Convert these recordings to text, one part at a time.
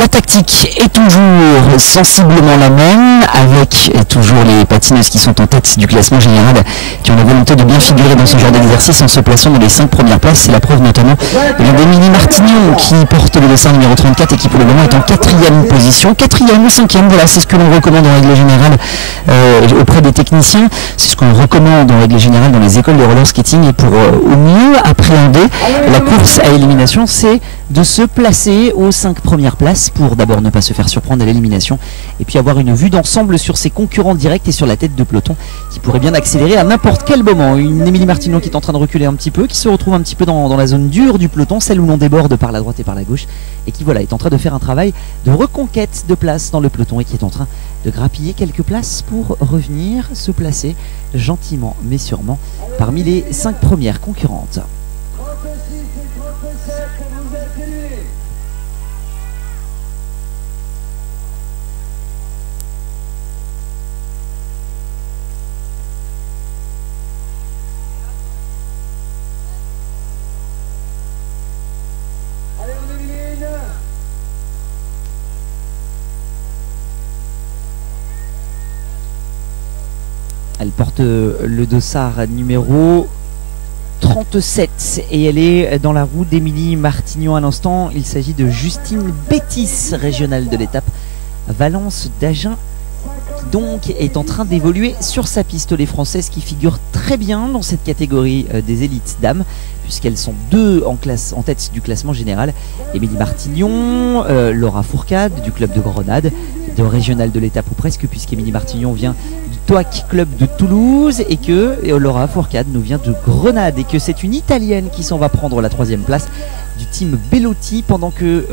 La tactique est toujours sensiblement la même, avec toujours les patineuses qui sont en tête du classement général, qui ont la volonté de bien figurer dans ce genre d'exercice en se plaçant dans les 5 premières places. C'est la preuve notamment d'Émilie Martignon qui porte le dossard numéro 34 et qui pour le moment est en 4e position. 4e ou 5e, voilà, c'est ce que l'on recommande en règle générale auprès des techniciens. C'est ce qu'on recommande en règle générale dans les écoles de roller skating. Et pour au mieux appréhender la course à élimination, c'est de se placer aux 5 premières places pour d'abord ne pas se faire surprendre à l'élimination et puis avoir une vue d'ensemble sur ses concurrents directs et sur la tête de peloton qui pourrait bien accélérer à n'importe quel moment. Une Émilie Martignon qui est en train de reculer un petit peu, qui se retrouve un petit peu dans la zone dure du peloton, celle où l'on déborde par la droite et par la gauche, et qui voilà est en train de faire un travail de reconquête de place dans le peloton et qui est en train de grappiller quelques places pour revenir se placer gentiment mais sûrement parmi les 5 premières concurrentes. Elle porte le dossard numéro 37 et elle est dans la roue d'Émilie Martignon à l'instant. Il s'agit de Justine Bétis, régionale de l'étape Valence d'Agen, qui donc est en train d'évoluer sur sa piste. Les Françaises qui figurent très bien dans cette catégorie des élites dames, puisqu'elles sont 2 en tête du classement général. Émilie Martignon, Laura Fourcade du club de Grenade, de régionale de l'étape ou presque, puisqu'Émilie Martignon vient du TOAC club de Toulouse et que Laura Fourcade nous vient de Grenade, et que c'est une Italienne qui s'en va prendre la 3e place du team Bellotti, pendant que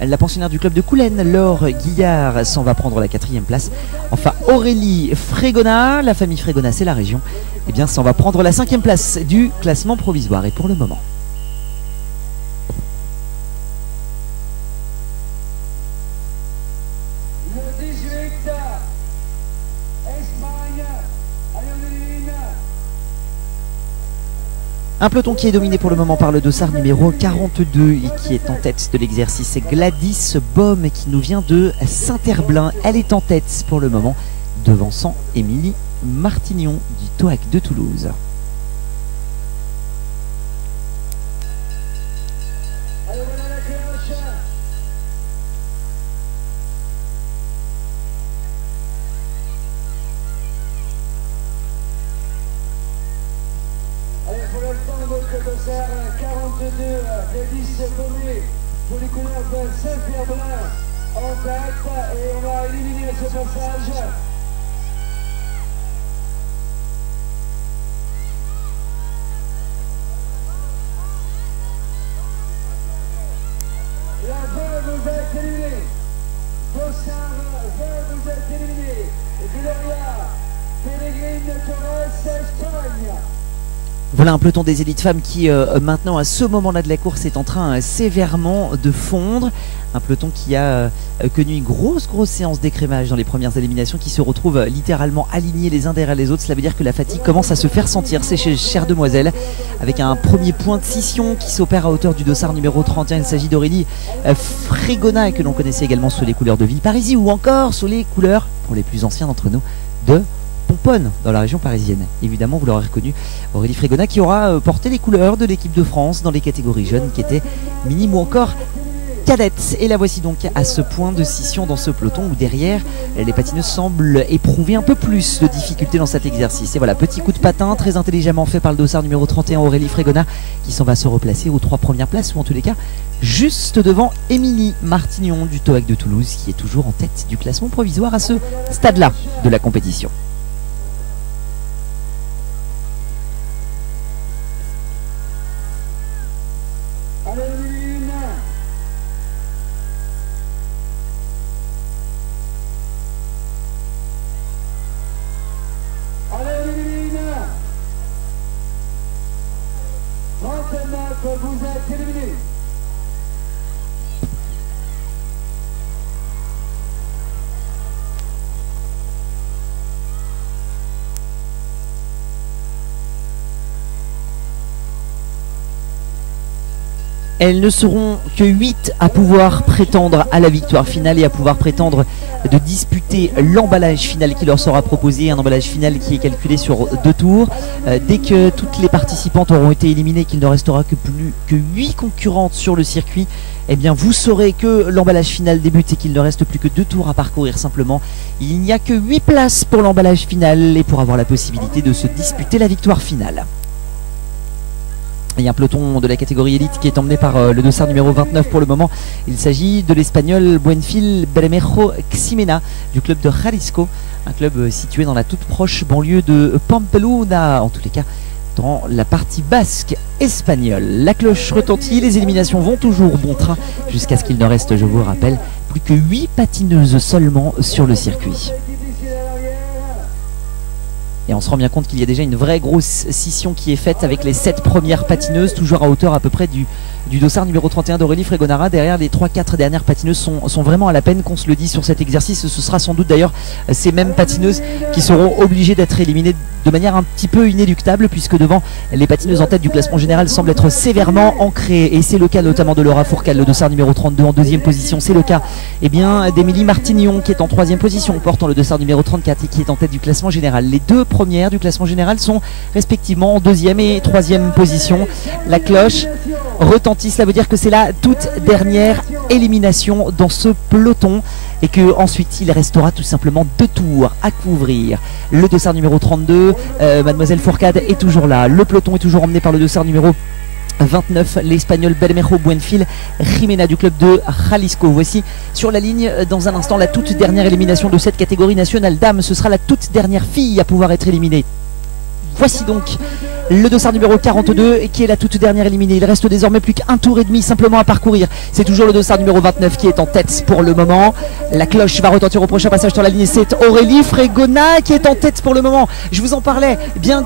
la pensionnaire du club de Coulennes, Laure Guillard, s'en va prendre la 4e place. Enfin, Aurélie Frégona, la famille Frégona c'est la région, et bien s'en va prendre la 5e place du classement provisoire. Et pour le moment, un peloton qui est dominé pour le moment par le dossard numéro 42 et qui est en tête de l'exercice. C'est Gladys Baum qui nous vient de Saint-Herblain. Elle est en tête pour le moment, devançant Émilie Martignon du TOAC de Toulouse. Pour les couleurs de Saint-Herblain en tête, et on va éliminer ce passage. La veuve vous êtes éliminée. Bossard, veuve vous êtes éliminée. Gloria Pellegrine Torres, Espagne. Voilà un peloton des élites femmes qui maintenant à ce moment-là de la course est en train sévèrement de fondre. Un peloton qui a connu une grosse séance d'écrémage dans les premières éliminations, qui se retrouvent littéralement alignés les uns derrière les autres. Cela veut dire que la fatigue commence à se faire sentir, ces chères demoiselles, avec un premier point de scission qui s'opère à hauteur du dossard numéro 31. Il s'agit d'Aurélie Frégona, que l'on connaissait également sous les couleurs de Villeparisis, ou encore sous les couleurs, pour les plus anciens d'entre nous, de Pomponne dans la région parisienne. Évidemment, vous l'aurez reconnu, Aurélie Frégona, qui aura porté les couleurs de l'équipe de France dans les catégories jeunes, qui étaient minimes ou encore cadettes. Et la voici donc à ce point de scission dans ce peloton où derrière les patineuses semblent éprouver un peu plus de difficultés dans cet exercice. Et voilà, petit coup de patin très intelligemment fait par le dossard numéro 31, Aurélie Frégona, qui s'en va se replacer aux 3 premières places, ou en tous les cas juste devant Émilie Martignon du TOAC de Toulouse, qui est toujours en tête du classement provisoire à ce stade-là de la compétition. Vous êtes éliminé. Elles ne seront que 8 à pouvoir prétendre à la victoire finale et à pouvoir prétendre de disputer l'emballage final qui leur sera proposé, un emballage final qui est calculé sur 2 tours. Dès que toutes les participantes auront été éliminées, qu'il ne restera que plus que 8 concurrentes sur le circuit, eh bien vous saurez que l'emballage final débute et qu'il ne reste plus que 2 tours à parcourir simplement. Il n'y a que 8 places pour l'emballage final et pour avoir la possibilité de se disputer la victoire finale. Il y a un peloton de la catégorie élite qui est emmené par le dossard numéro 29 pour le moment. Il s'agit de l'espagnol Buenfil Bermejo Ximena du club de Jalisco, un club situé dans la toute proche banlieue de Pamplona, en tous les cas dans la partie basque espagnole. La cloche retentit, les éliminations vont toujours bon train jusqu'à ce qu'il ne reste, je vous rappelle, plus que 8 patineuses seulement sur le circuit. Et on se rend bien compte qu'il y a déjà une vraie grosse scission qui est faite avec les 7 premières patineuses, toujours à hauteur à peu près du dossard numéro 31 d'Aurélie Fregonara. Derrière, les 3-4 dernières patineuses sont vraiment à la peine qu'on se le dise sur cet exercice. Ce sera sans doute d'ailleurs ces mêmes patineuses qui seront obligées d'être éliminées de manière un petit peu inéluctable, puisque devant, les patineuses en tête du classement général semblent être sévèrement ancrées. Et c'est le cas notamment de Laura Fourcade, le dossard numéro 32 en 2e position. C'est le cas d'Émilie Martignon qui est en 3e position, portant le dossard numéro 34 et qui est en tête du classement général. Les 2 premières du classement général sont respectivement en 2e et 3e position. La cloche retentit, cela veut dire que c'est la toute dernière élimination dans ce peloton et que ensuite il restera tout simplement 2 tours à couvrir. Le dossard numéro 32, Mademoiselle Fourcade est toujours là. Le peloton est toujours emmené par le dossard numéro 29, l'espagnol Bermejo Buenfil Jimena du club de Jalisco. Voici sur la ligne dans un instant la toute dernière élimination de cette catégorie nationale dames. Ce sera la toute dernière fille à pouvoir être éliminée. Voici donc le dossard numéro 42 qui est la toute dernière éliminée. Il reste désormais plus qu'un tour et demi simplement à parcourir. C'est toujours le dossard numéro 29 qui est en tête pour le moment. La cloche va retentir au prochain passage sur la ligne. C'est Aurélie Fregona qui est en tête pour le moment. Je vous en parlais, bien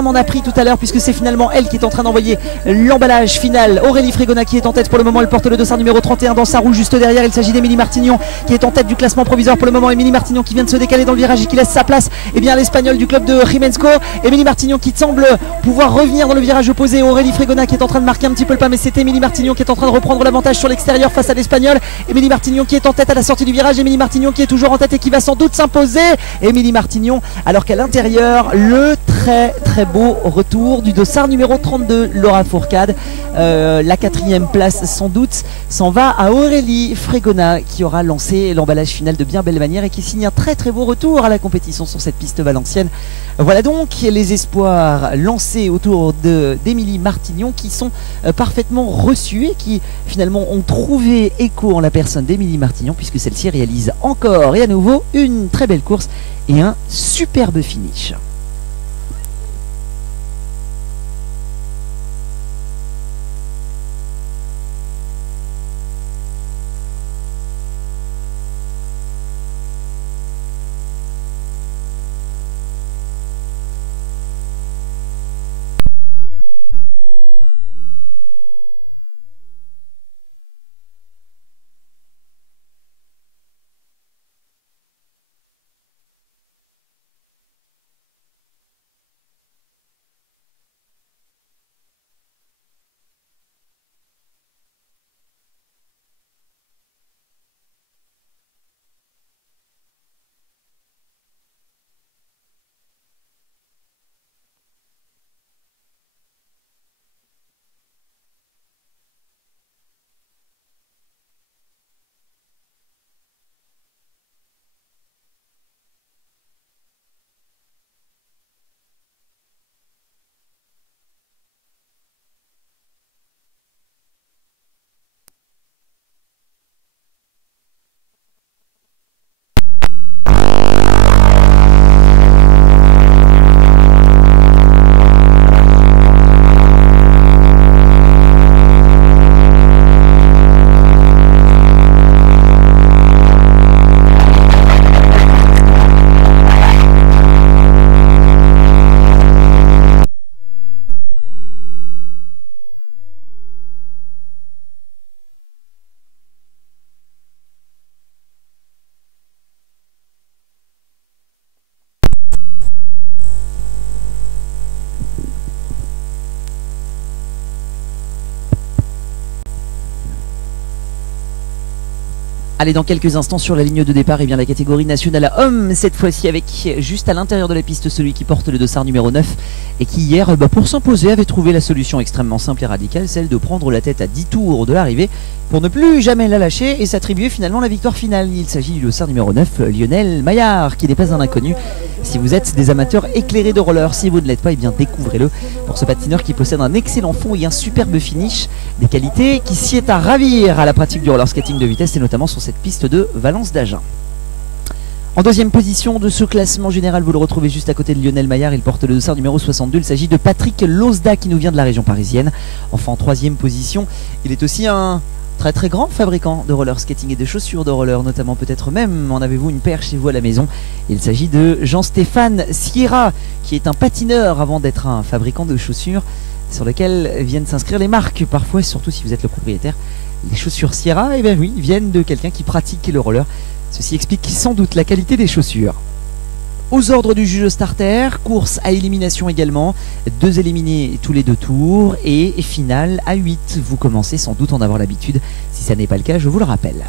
m'en a pris tout à l'heure, puisque c'est finalement elle qui est en train d'envoyer l'emballage final. Aurélie Fregona qui est en tête pour le moment. Elle porte le dossard numéro 31 dans sa roue juste derrière. Il s'agit d'Émilie Martignon qui est en tête du classement provisoire pour le moment. Émilie Martignon qui vient de se décaler dans le virage et qui laisse sa place à l'espagnol du club de Jimensco. Émilie Martignon qui semble pouvoir revenir dans le virage opposé. Aurélie Fregona qui est en train de marquer un petit peu le pas, mais c'est Émilie Martignon qui est en train de reprendre l'avantage sur l'extérieur face à l'espagnol. Émilie Martignon qui est en tête à la sortie du virage. Émilie Martignon qui est toujours en tête et qui va sans doute s'imposer. Émilie Martignon, alors qu'à l'intérieur, le très très beau retour du dossard numéro 32, Laura Fourcade. La 4e place sans doute s'en va à Aurélie Fregona qui aura lancé l'emballage final de bien belle manière et qui signe un très très beau retour à la compétition sur cette piste valencienne. Voilà donc les espoirs lancés autour d'Émilie Martignon qui sont parfaitement reçus et qui finalement ont trouvé écho en la personne d'Émilie Martignon, puisque celle-ci réalise encore et à nouveau une très belle course et un superbe finish. Allez, dans quelques instants sur la ligne de départ, et bien la catégorie nationale à hommes, cette fois-ci avec juste à l'intérieur de la piste celui qui porte le dossard numéro 9 et qui hier, pour s'imposer, avait trouvé la solution extrêmement simple et radicale, celle de prendre la tête à 10 tours de l'arrivée pour ne plus jamais la lâcher et s'attribuer finalement la victoire finale. Il s'agit du dossard numéro 9, Lionel Maillard, qui n'est pas un inconnu. Si vous êtes des amateurs éclairés de roller, si vous ne l'êtes pas, et bien découvrez-le pour ce patineur qui possède un excellent fond et un superbe finish, des qualités qui s'y est à ravir à la pratique du roller skating de vitesse et notamment sur cette piste de Valence d'Agen. En deuxième position de ce classement général, vous le retrouvez juste à côté de Lionel Maillard, il porte le dossard numéro 62, il s'agit de Patrick Lozda qui nous vient de la région parisienne. Enfin en troisième position, il est aussi un très très grand fabricant de roller skating et de chaussures de roller, notamment peut-être même en avez-vous une paire chez vous à la maison. Il s'agit de Jean-Stéphane Sierra qui est un patineur avant d'être un fabricant de chaussures sur lesquelles viennent s'inscrire les marques parfois, surtout si vous êtes le propriétaire. Les chaussures Sierra, eh bien oui, viennent de quelqu'un qui pratique le roller. Ceci explique sans doute la qualité des chaussures. Aux ordres du juge starter, course à élimination également, 2 éliminés tous les 2 tours et finale à 8. Vous commencez sans doute en avoir l'habitude, si ça n'est pas le cas, je vous le rappelle.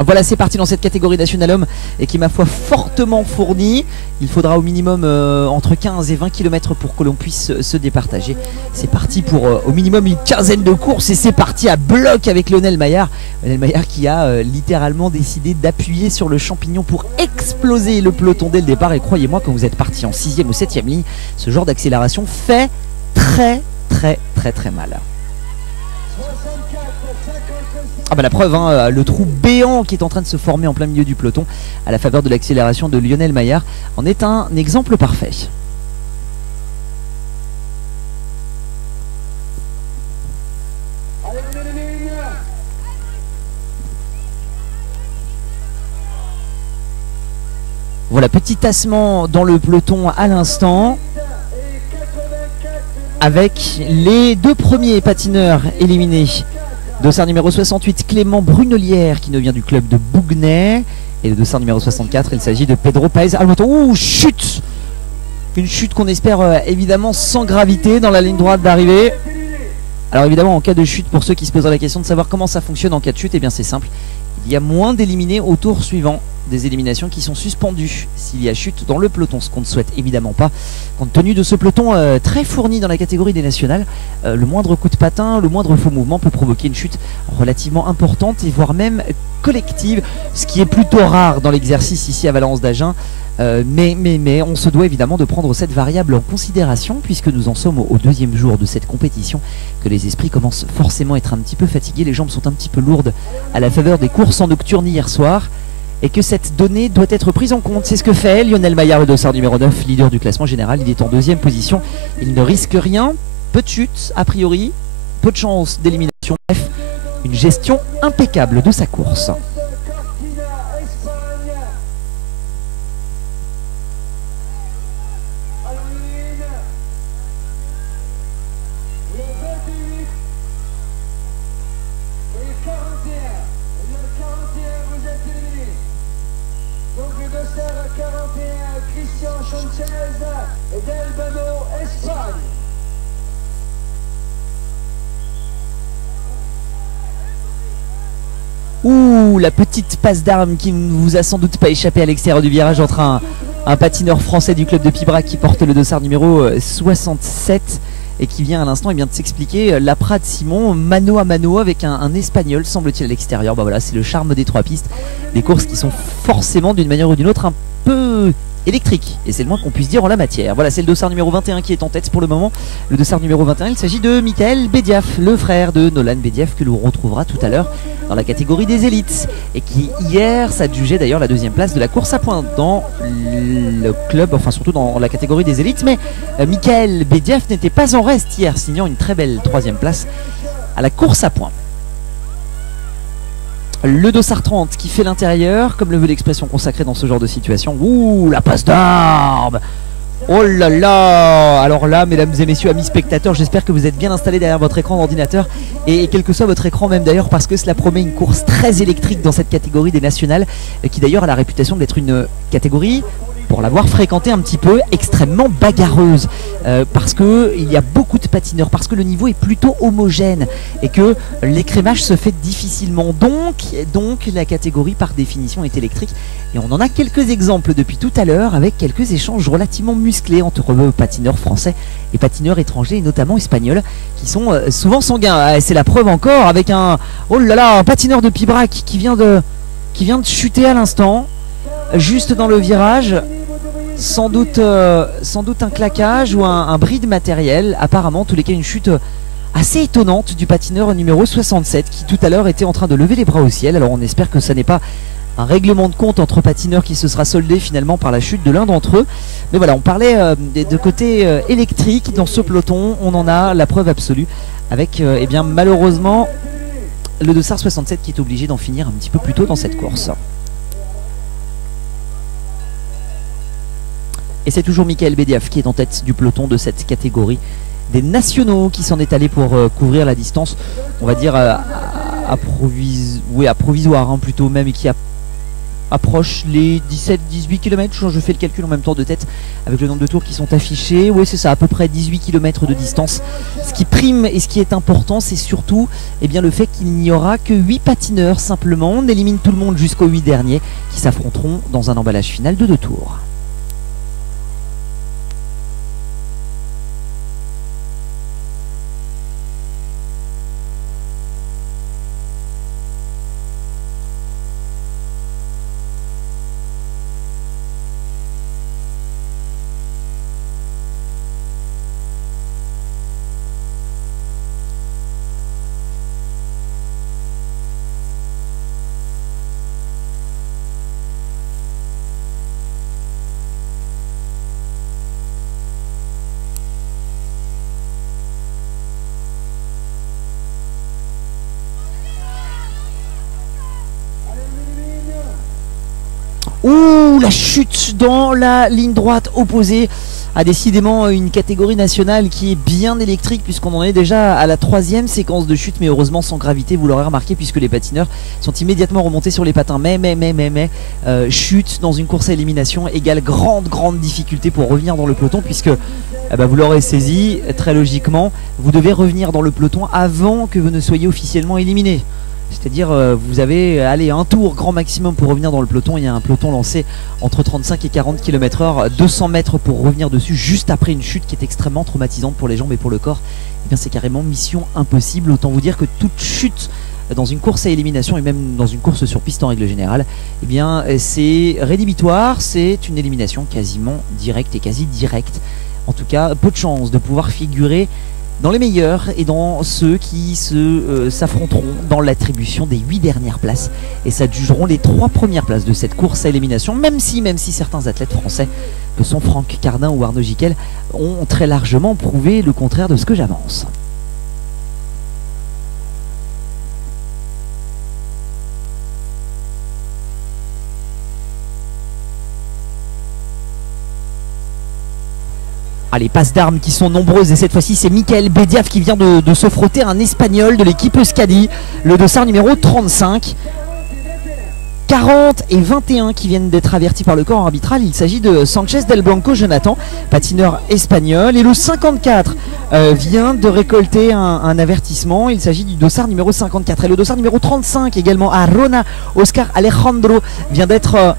Voilà, c'est parti dans cette catégorie nationale homme et qui est ma foi fortement fournie. Il faudra au minimum entre 15 et 20 km pour que l'on puisse se départager. C'est parti pour au minimum une quinzaine de courses et c'est parti à bloc avec Lionel Maillard. Lionel Maillard qui a littéralement décidé d'appuyer sur le champignon pour exploser le peloton dès le départ. Et croyez-moi, quand vous êtes parti en 6e ou 7e ligne, ce genre d'accélération fait très mal. Ah bah la preuve, hein, le trou béant qui est en train de se former en plein milieu du peloton à la faveur de l'accélération de Lionel Maillard en est un exemple parfait. Voilà, petit tassement dans le peloton à l'instant avec les 2 premiers patineurs éliminés. Dossard numéro 68, Clément Brunelière qui nous vient du club de Bougnay. Et le dossard numéro 64, il s'agit de Pedro Paez. Ouh, chute! Une chute qu'on espère évidemment sans gravité dans la ligne droite d'arrivée. Alors évidemment, en cas de chute, pour ceux qui se poseraient la question de savoir comment ça fonctionne en cas de chute, eh bien c'est simple. Il y a moins d'éliminés au tour suivant. Des éliminations qui sont suspendues s'il y a chute dans le peloton, ce qu'on ne souhaite évidemment pas compte tenu de ce peloton très fourni dans la catégorie des nationales. Le moindre coup de patin, le moindre faux mouvement peut provoquer une chute relativement importante et voire même collective, ce qui est plutôt rare dans l'exercice ici à Valence d'Agen. Mais on se doit évidemment de prendre cette variable en considération puisque nous en sommes au 2e jour de cette compétition, que les esprits commencent forcément à être un petit peu fatigués, les jambes sont un petit peu lourdes à la faveur des courses en nocturne hier soir. Et que cette donnée doit être prise en compte. C'est ce que fait Lionel Maillard, le dossard numéro 9, leader du classement général. Il est en 2e position. Il ne risque rien. Peu de chutes, a priori. Peu de chances d'élimination. Bref, une gestion impeccable de sa course. Ouh, la petite passe d'armes qui ne vous a sans doute pas échappé à l'extérieur du virage entre un patineur français du club de Pibrac qui porte le dossard numéro 67 et qui vient à l'instant de s'expliquer Laprade Simon mano à mano avec un espagnol semble-t-il à l'extérieur. Bah voilà, c'est le charme des 3 pistes, des courses qui sont forcément d'une manière ou d'une autre un peu électrique, et c'est le moins qu'on puisse dire en la matière. Voilà, c'est le dossard numéro 21 qui est en tête pour le moment. Le dossard numéro 21, il s'agit de Michael Bediaf, le frère de Nolan Bediaf que l'on retrouvera tout à l'heure dans la catégorie des élites et qui hier s'adjugeait d'ailleurs la 2e place de la course à points dans le club, enfin surtout dans la catégorie des élites. Mais Michael Bediaf n'était pas en reste hier, signant une très belle 3e place à la course à points. Le dossard 30 qui fait l'intérieur, comme le veut l'expression consacrée dans ce genre de situation. Ouh, la passe d'armes! Oh là là! Alors là, mesdames et messieurs, amis spectateurs, j'espère que vous êtes bien installés derrière votre écran d'ordinateur et quel que soit votre écran même d'ailleurs, parce que cela promet une course très électrique dans cette catégorie des nationales, qui d'ailleurs a la réputation d'être une catégorie pour l'avoir fréquenté un petit peu, extrêmement bagarreuse, parce qu'il y a beaucoup de patineurs, parce que le niveau est plutôt homogène et que l'écrémage se fait difficilement. Donc la catégorie par définition est électrique et on en a quelques exemples depuis tout à l'heure avec quelques échanges relativement musclés entre patineurs français et patineurs étrangers et notamment espagnols qui sont souvent sanguins. C'est la preuve encore avec un patineur de Pibrac qui vient de chuter à l'instant, juste dans le virage. Sans doute un claquage ou un bris de matériel. Apparemment, en tous les cas, une chute assez étonnante du patineur numéro 67 qui tout à l'heure était en train de lever les bras au ciel. Alors on espère que ça n'est pas un règlement de compte entre patineurs qui se sera soldé finalement par la chute de l'un d'entre eux. Mais voilà, on parlait de côté électrique dans ce peloton. On en a la preuve absolue avec eh bien, malheureusement le Dossard 67 qui est obligé d'en finir un petit peu plus tôt dans cette course. Et c'est toujours Michael Bediaf qui est en tête du peloton de cette catégorie des nationaux qui s'en est allé pour couvrir la distance, on va dire provisoire hein, plutôt même, qui approche les 17-18 km. Je fais le calcul en même temps de tête avec le nombre de tours qui sont affichés. Oui, c'est ça, à peu près 18 km de distance. Ce qui prime et ce qui est important, c'est surtout eh bien, le fait qu'il n'y aura que 8 patineurs simplement. On élimine tout le monde jusqu'aux 8 derniers qui s'affronteront dans un emballage final de 2 tours. Ouh, la chute dans la ligne droite opposée a décidément une catégorie nationale qui est bien électrique puisqu'on en est déjà à la 3e séquence de chute, mais heureusement sans gravité, vous l'aurez remarqué, puisque les patineurs sont immédiatement remontés sur les patins. Mais chute dans une course à élimination égale grande difficulté pour revenir dans le peloton, puisque vous l'aurez saisi, très logiquement, vous devez revenir dans le peloton avant que vous ne soyez officiellement éliminé. C'est-à-dire vous avez un tour grand maximum pour revenir dans le peloton. Il y a un peloton lancé entre 35 et 40 km/h, 200 mètres pour revenir dessus juste après une chute qui est extrêmement traumatisante pour les jambes et pour le corps. Et bien c'est carrément mission impossible. Autant vous dire que toute chute dans une course à élimination et même dans une course sur piste en règle générale, eh bien c'est rédhibitoire, c'est une élimination quasiment directe et quasi directe. En tout cas, peu de chance de pouvoir figurer dans les meilleurs et dans ceux qui s'affronteront dans l'attribution des 8 dernières places et s'adjugeront les 3 premières places de cette course à élimination, même si certains athlètes français que sont Franck Cardin ou Arnaud Giquel ont très largement prouvé le contraire de ce que j'avance. Les passes d'armes qui sont nombreuses et cette fois-ci c'est Michael Bediaf qui vient de se frotter un espagnol de l'équipe Euskadi, le dossard numéro 35. 40 et 21 qui viennent d'être avertis par le corps arbitral. Il s'agit de Sanchez del Blanco Jonathan, patineur espagnol, et le 54 vient de récolter un avertissement. Il s'agit du dossard numéro 54 et le dossard numéro 35 également, Arona Oscar Alejandro, vient d'être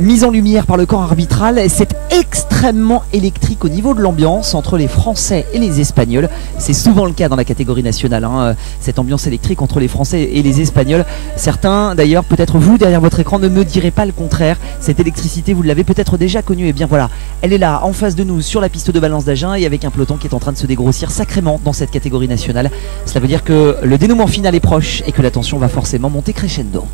mise en lumière par le corps arbitral. C'est extrêmement électrique au niveau de l'ambiance entre les Français et les Espagnols. C'est souvent le cas dans la catégorie nationale, hein, cette ambiance électrique entre les Français et les Espagnols. Certains d'ailleurs, peut-être vous derrière votre écran, ne me direz pas le contraire. Cette électricité, vous l'avez peut-être déjà connue. Et bien voilà, elle est là en face de nous sur la piste de Valence d'Agen et avec un peloton qui est en train de se dégrossir sacrément dans cette catégorie nationale. Cela veut dire que le dénouement final est proche et que la tension va forcément monter crescendo.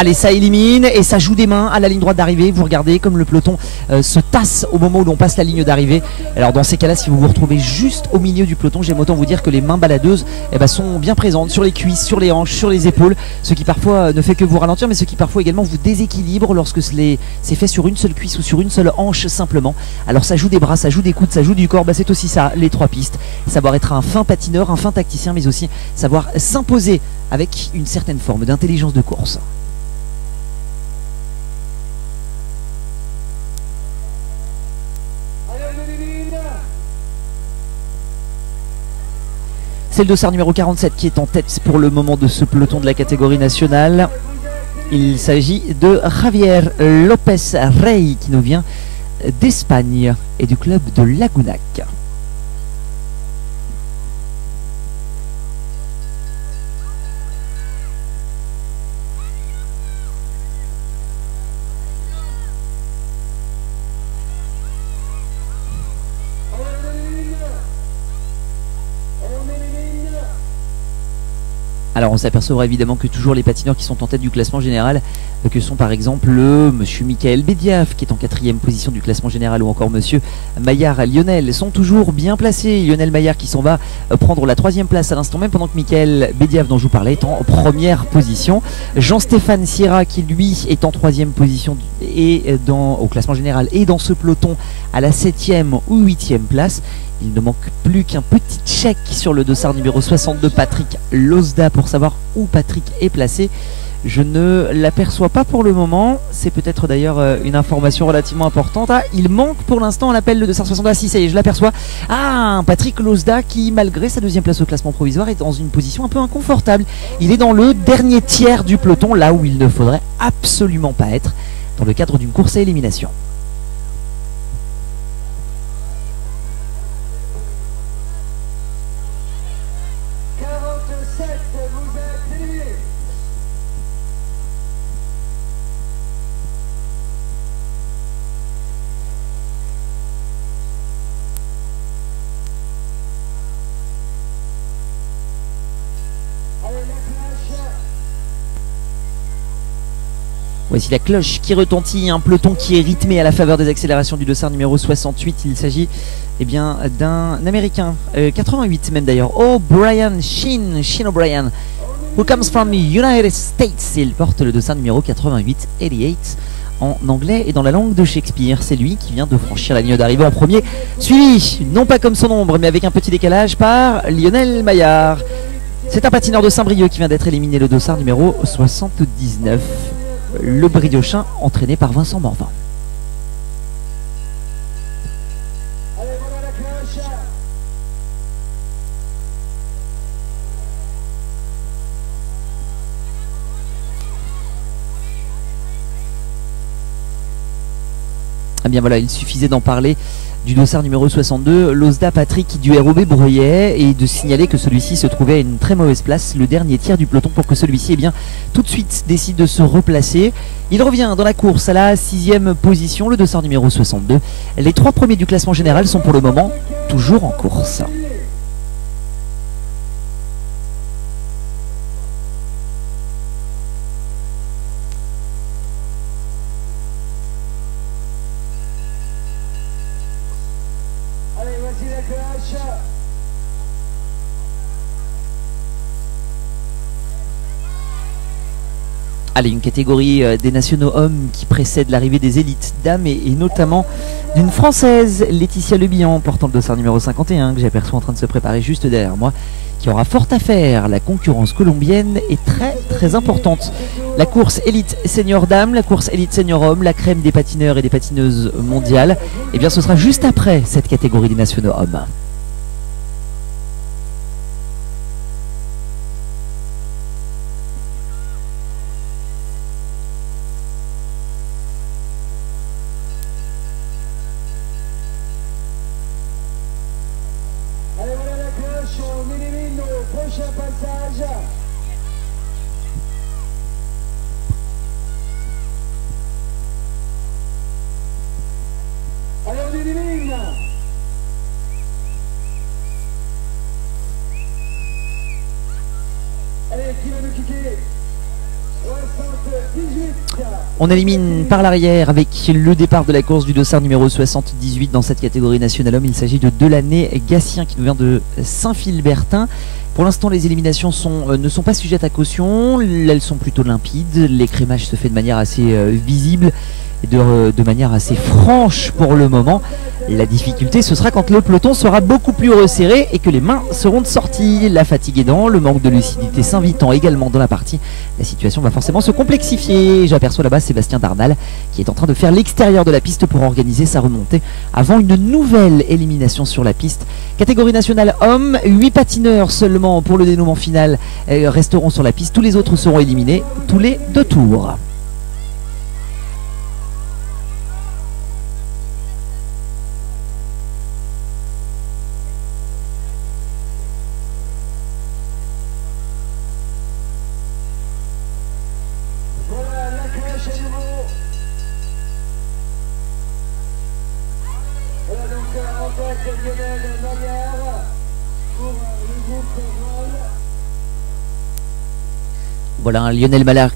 Allez, ça élimine et ça joue des mains à la ligne droite d'arrivée. Vous regardez comme le peloton se tasse au moment où l'on passe la ligne d'arrivée. Alors dans ces cas-là, si vous vous retrouvez juste au milieu du peloton, j'aime autant vous dire que les mains baladeuses sont bien présentes sur les cuisses, sur les hanches, sur les épaules. Ce qui parfois ne fait que vous ralentir, mais ce qui parfois également vous déséquilibre lorsque c'est fait sur une seule cuisse ou sur une seule hanche simplement. Alors ça joue des bras, ça joue des coudes, ça joue du corps. C'est aussi ça, les 3 pistes. Savoir être un fin patineur, un fin tacticien, mais aussi savoir s'imposer avec une certaine forme d'intelligence de course. C'est le dossard numéro 47 qui est en tête pour le moment de ce peloton de la catégorie nationale. Il s'agit de Javier Lopez Rey qui nous vient d'Espagne et du club de Lagunac. Alors on s'apercevra évidemment que toujours les patineurs qui sont en tête du classement général, que sont par exemple monsieur Michael Bediaf qui est en 4e position du classement général, ou encore monsieur Maillard Lionel, sont toujours bien placés. Lionel Maillard qui s'en va prendre la 3e place à l'instant même, pendant que Michael Bediaf, dont je vous parlais, est en 1re position. Jean-Stéphane Sierra qui lui est en 3e position et au classement général, et dans ce peloton à la 7e ou 8e place. Il ne manque plus qu'un petit check sur le dossard numéro 62, Patrick Losda, pour savoir où Patrick est placé. Je ne l'aperçois pas pour le moment. C'est peut-être d'ailleurs une information relativement importante. Ah, il manque pour l'instant, on appelle le dossard 62. Ah si, ça y est, je l'aperçois. Ah, Patrick Losda qui, malgré sa 2e place au classement provisoire, est dans une position un peu inconfortable. Il est dans le dernier tiers du peloton, là où il ne faudrait absolument pas être dans le cadre d'une course à élimination. Voici la cloche qui retentit, un peloton qui est rythmé à la faveur des accélérations du dossard numéro 68. Il s'agit d'un Américain, 88 même d'ailleurs, Sheen O'Brien, who comes from United States. Il porte le dossard numéro 88, 88 en anglais et dans la langue de Shakespeare. C'est lui qui vient de franchir la ligne d'arrivée en premier, suivi, non pas comme son ombre, mais avec un petit décalage, par Lionel Maillard. C'est un patineur de Saint-Brieuc qui vient d'être éliminé, le dossard numéro 79. Le Briochin entraîné par Vincent Morvan. Allez, voilà la cloche. Eh bien voilà, il suffisait d'en parler du dossard numéro 62, Losda Patrick du ROB Breuillet, et de signaler que celui-ci se trouvait à une très mauvaise place, le dernier tiers du peloton, pour que celui-ci tout de suite décide de se replacer. Il revient dans la course à la 6e position, le dossard numéro 62. Les 3 premiers du classement général sont pour le moment toujours en course. Allez, voici la cloche. Allez, une catégorie des nationaux hommes qui précède l'arrivée des élites dames et notamment d'une française, Laetitia Lebihan, portant le dossard numéro 51, que j'aperçois en train de se préparer juste derrière moi, qui aura fort à faire. La concurrence colombienne est très très importante. La course élite senior dame, la course élite senior homme, la crème des patineurs et des patineuses mondiales, et bien ce sera juste après cette catégorie des nationaux hommes. Allez, voilà la cloche, on élimine au prochain passage. Allez, on élimine. Allez, qui va nous quitter? On élimine par l'arrière avec le départ de la course du dossard numéro 78 dans cette catégorie nationale homme. Il s'agit de Delané Gatien qui nous vient de Saint-Philbertin. Pour l'instant, les éliminations ne sont pas sujettes à caution, elles sont plutôt limpides. L'écrémage se fait de manière assez visible et de manière assez franche pour le moment. La difficulté, ce sera quand le peloton sera beaucoup plus resserré et que les mains seront de sortie. La fatigue aidant, le manque de lucidité s'invitant également dans la partie, la situation va forcément se complexifier. J'aperçois là-bas Sébastien Darnal qui est en train de faire l'extérieur de la piste pour organiser sa remontée avant une nouvelle élimination sur la piste. Catégorie nationale homme, 8 patineurs seulement pour le dénouement final resteront sur la piste. Tous les autres seront éliminés tous les 2 tours. Voilà un Lionel Maillard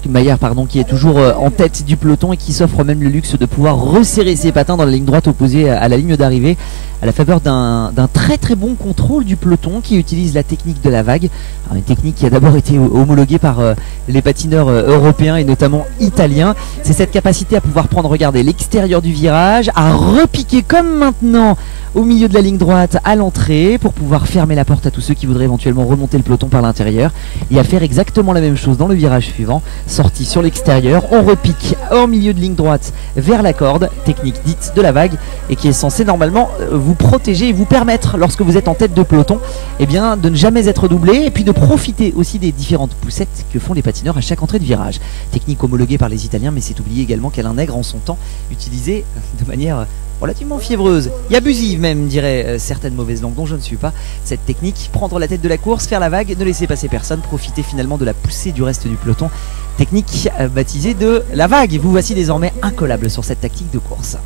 qui est toujours en tête du peloton et qui s'offre même le luxe de pouvoir resserrer ses patins dans la ligne droite opposée à la ligne d'arrivée à la faveur d'un très très bon contrôle du peloton qui utilise la technique de la vague. Alors, une technique qui a d'abord été homologuée par les patineurs européens et notamment italiens. C'est cette capacité à pouvoir prendre, regardez, l'extérieur du virage, à repiquer comme maintenant au milieu de la ligne droite à l'entrée pour pouvoir fermer la porte à tous ceux qui voudraient éventuellement remonter le peloton par l'intérieur et à faire exactement la même chose dans le virage suivant. Sortie sur l'extérieur, on repique au milieu de ligne droite vers la corde, technique dite de la vague et qui est censée normalement vous protéger et vous permettre, lorsque vous êtes en tête de peloton, eh bien, de ne jamais être doublé et puis de profiter aussi des différentes poussettes que font les patineurs à chaque entrée de virage. Technique homologuée par les Italiens, mais c'est oublié également qu'Alain Nègre en son temps utilisée de manière relativement fiévreuse et abusive même, dirait certaines mauvaises langues dont je ne suis pas, cette technique: prendre la tête de la course, faire la vague, ne laisser passer personne, profiter finalement de la poussée du reste du peloton. Technique baptisée de la vague. Vous voici désormais incollable sur cette tactique de course.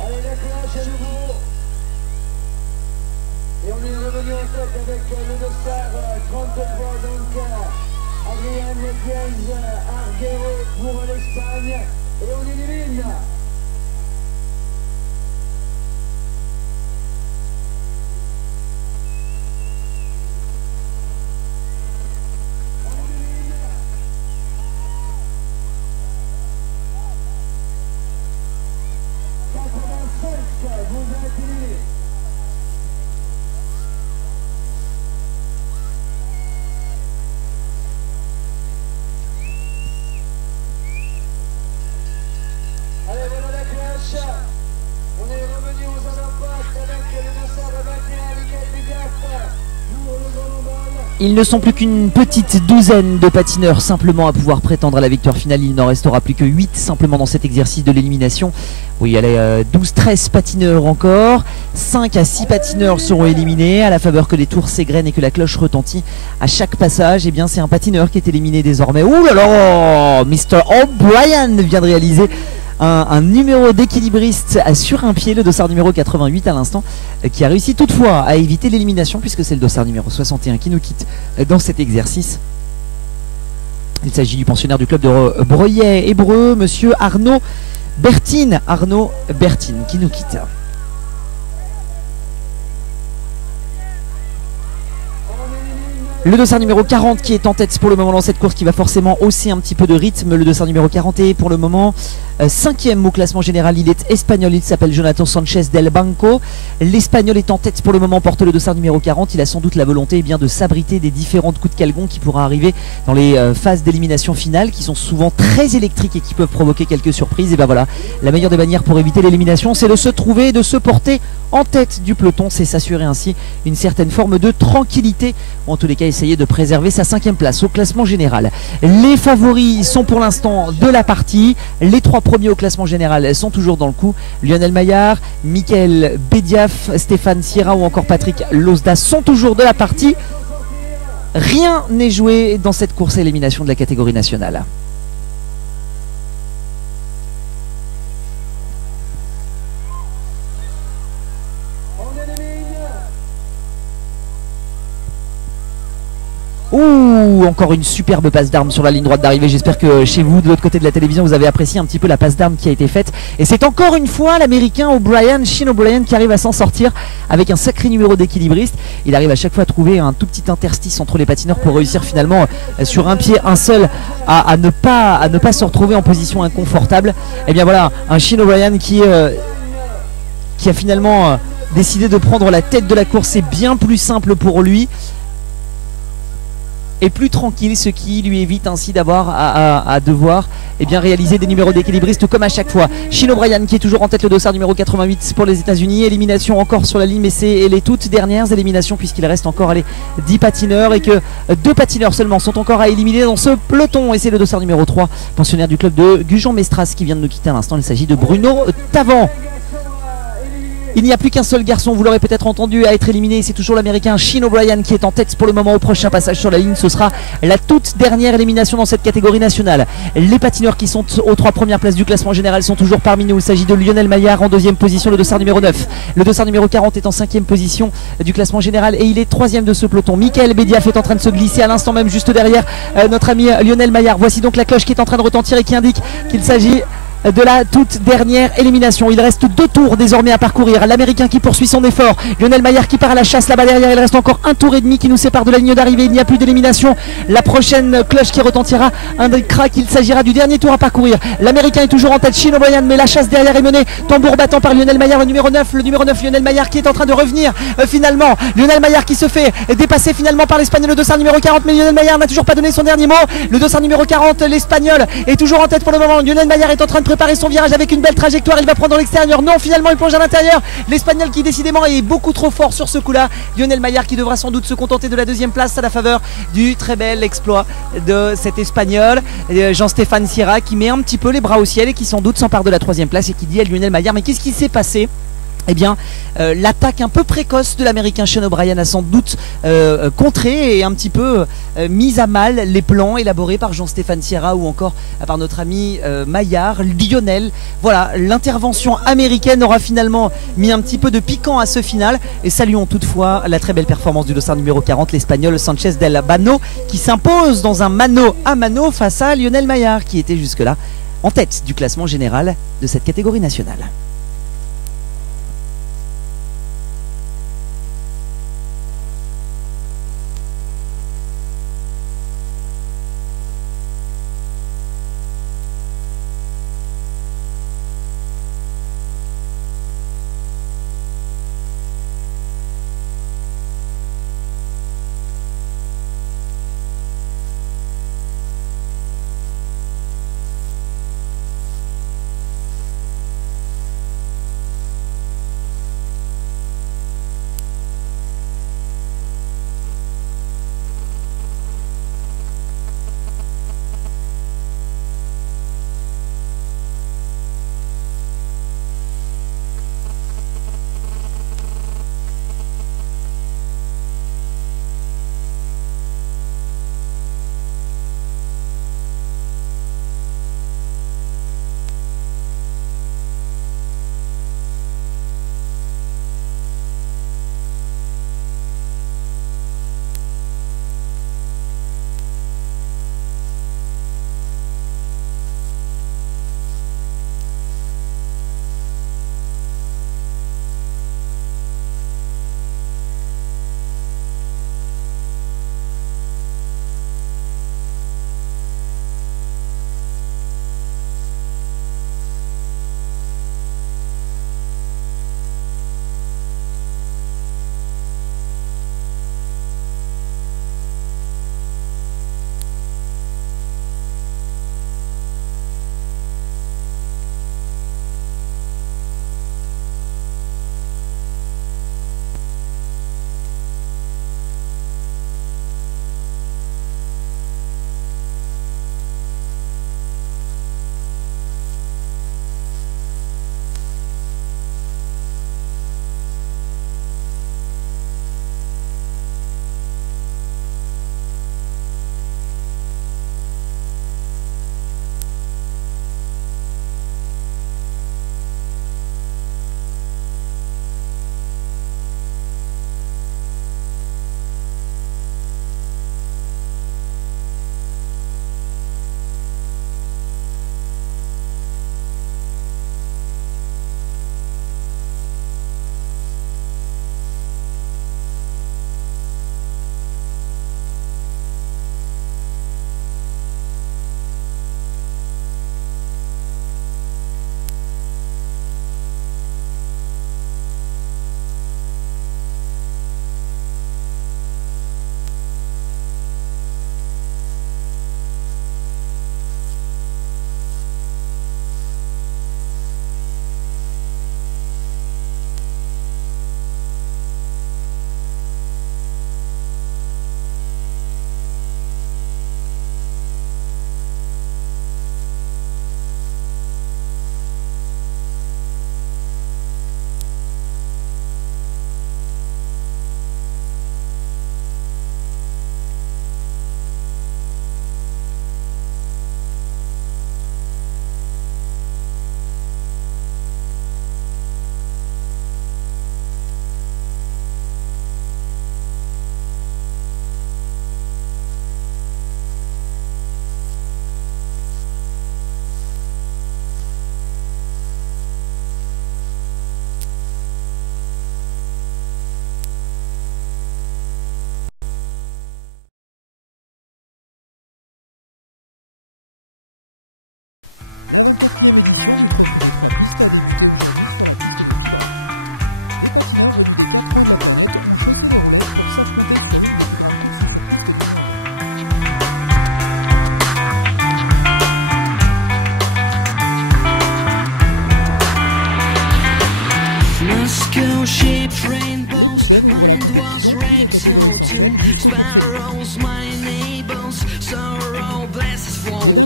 Allez, l'accroche à nouveau. Et on est revenu en tête avec le dossard 33, donc Adrien Diaz Arguero pour l'Espagne. Et on élimine Ils ne sont plus qu'une petite douzaine de patineurs simplement à pouvoir prétendre à la victoire finale. Il n'en restera plus que 8 simplement dans cet exercice de l'élimination. Oui, allez, 12-13 patineurs encore. 5 à 6 patineurs seront éliminés à la faveur que les tours s'égrènent et que la cloche retentit à chaque passage. Eh bien, c'est un patineur qui est éliminé désormais. Ouh là là, Mr. O'Brien vient de réaliser un numéro d'équilibriste sur un pied, le dossard numéro 88 à l'instant, qui a réussi toutefois à éviter l'élimination puisque c'est le dossard numéro 61 qui nous quitte dans cet exercice. Il s'agit du pensionnaire du club de Breuillet Hébreu, monsieur Arnaud Bertine. Arnaud Bertine qui nous quitte. Le dossard numéro 40 qui est en tête pour le moment dans cette course, qui va forcément hausser un petit peu de rythme. Le dossard numéro 40 est pour le moment 5e au classement général. Il est espagnol, il s'appelle Jonathan Sanchez del Banco. L'espagnol est en tête pour le moment, porte le dossard numéro 40. Il a sans doute la volonté bien de s'abriter des différentes coups de calgon qui pourraient arriver dans les phases d'élimination finale, qui sont souvent très électriques et qui peuvent provoquer quelques surprises. Et ben voilà, la meilleure des manières pour éviter l'élimination, c'est de se trouver et de se porter en tête du peloton. C'est s'assurer ainsi une certaine forme de tranquillité, ou en tous les cas essayer de préserver sa 5e place au classement général. Les favoris sont pour l'instant de la partie. Les 3 premiers au classement général sont toujours dans le coup. Lionel Maillard, Michael Bediaf, Stéphane Sierra ou encore Patrick Losda sont toujours de la partie. Rien n'est joué dans cette course à élimination de la catégorie nationale. on élimine Ouh, encore une superbe passe d'armes sur la ligne droite d'arrivée. J'espère que chez vous, de l'autre côté de la télévision, vous avez apprécié un petit peu la passe d'armes qui a été faite. Et c'est encore une fois l'américain O'Brien, Shane O'Brien, qui arrive à s'en sortir avec un sacré numéro d'équilibriste. Il arrive à chaque fois à trouver un tout petit interstice entre les patineurs pour réussir finalement sur un pied, un seul, à ne pas se retrouver en position inconfortable. Et bien voilà, un Shane O'Brien qui a finalement décidé de prendre la tête de la course. C'est bien plus simple pour lui et plus tranquille, ce qui lui évite ainsi d'avoir à devoir réaliser des numéros d'équilibriste comme à chaque fois. Shane O'Brien qui est toujours en tête, le dossard numéro 88 pour les États-Unis. Élimination encore sur la ligne, mais c'est les toutes dernières éliminations puisqu'il reste encore 10 patineurs et que 2 patineurs seulement sont encore à éliminer dans ce peloton. Et c'est le dossard numéro 3, pensionnaire du club de Gujan-Mestras, qui vient de nous quitter à l'instant. Il s'agit de Bruno Tavan. Il n'y a plus qu'un seul garçon, vous l'aurez peut-être entendu, à être éliminé. C'est toujours l'américain Shane O'Brien qui est en tête pour le moment. Au prochain passage sur la ligne, ce sera la toute dernière élimination dans cette catégorie nationale. Les patineurs qui sont aux 3 premières places du classement général sont toujours parmi nous. Il s'agit de Lionel Maillard en 2e position, le dossard numéro 9. Le dossard numéro 40 est en 5e position du classement général et il est 3e de ce peloton. Michael Bédiaf est en train de se glisser à l'instant même juste derrière notre ami Lionel Maillard. Voici donc la cloche qui est en train de retentir et qui indique qu'il s'agit de la toute dernière élimination. Il reste 2 tours désormais à parcourir. L'américain qui poursuit son effort, Lionel Maillard qui part à la chasse là-bas derrière. Il reste encore 1 tour et demi qui nous sépare de la ligne d'arrivée. Il n'y a plus d'élimination. La prochaine cloche qui retentira indiquera qu'il s'agira du dernier tour à parcourir. L'américain est toujours en tête, Shane O'Brien, mais la chasse derrière est menée tambour battant par Lionel Maillard, le numéro 9 Lionel Maillard qui est en train de revenir finalement. Lionel Maillard qui se fait dépasser finalement par l'Espagnol, le dossard numéro 40, mais Lionel Maillard n'a toujours pas donné son dernier mot. Le dossard numéro 40, l'Espagnol, est toujours en tête pour le moment. Lionel Maillard est en train de préparer son virage avec une belle trajectoire. Il va prendre l'extérieur. Non, finalement il plonge à l'intérieur. L'Espagnol qui décidément est beaucoup trop fort sur ce coup-là. Lionel Maillard qui devra sans doute se contenter de la 2e place à la faveur du très bel exploit de cet Espagnol. Jean-Stéphane Sierra qui met un petit peu les bras au ciel et qui sans doute s'empare de la 3e place et qui dit à Lionel Maillard: mais qu'est-ce qui s'est passé? Eh bien, l'attaque un peu précoce de l'américain Shane O'Brien a sans doute contré et un petit peu mis à mal les plans élaborés par Jean-Stéphane Sierra ou encore par notre ami Maillard, Lionel. Voilà, l'intervention américaine aura finalement mis un petit peu de piquant à ce final. Et saluons toutefois la très belle performance du dossard numéro 40, l'Espagnol Sanchez del Bano, qui s'impose dans un mano à mano face à Lionel Maillard, qui était jusque-là en tête du classement général de cette catégorie nationale.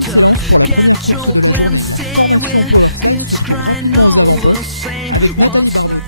water. Get your glance, stay with kids crying all the same. What's like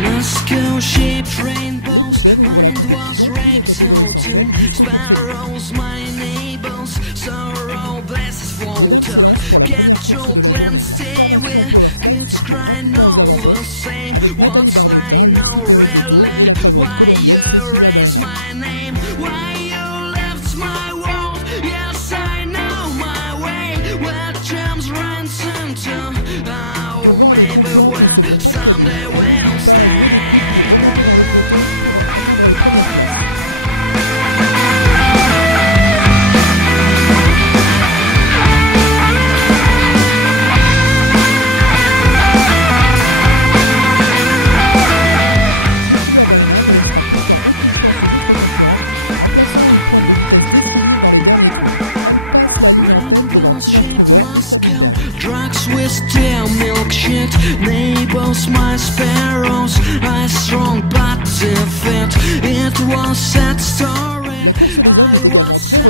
Moscow-shaped rainbows, mind was raped so too. Sparrows, my neighbors, sorrow blesses water. Get your glance, stay with kids crying all the same. What's lying now really? Why you raise my name? Why you left my world? Yes, I know my way. Where gems ransom to. Oh, maybe when someday we'll stand. With their milkshake, neighbors, my sparrows, I strong but defeat. It was sad story. I was so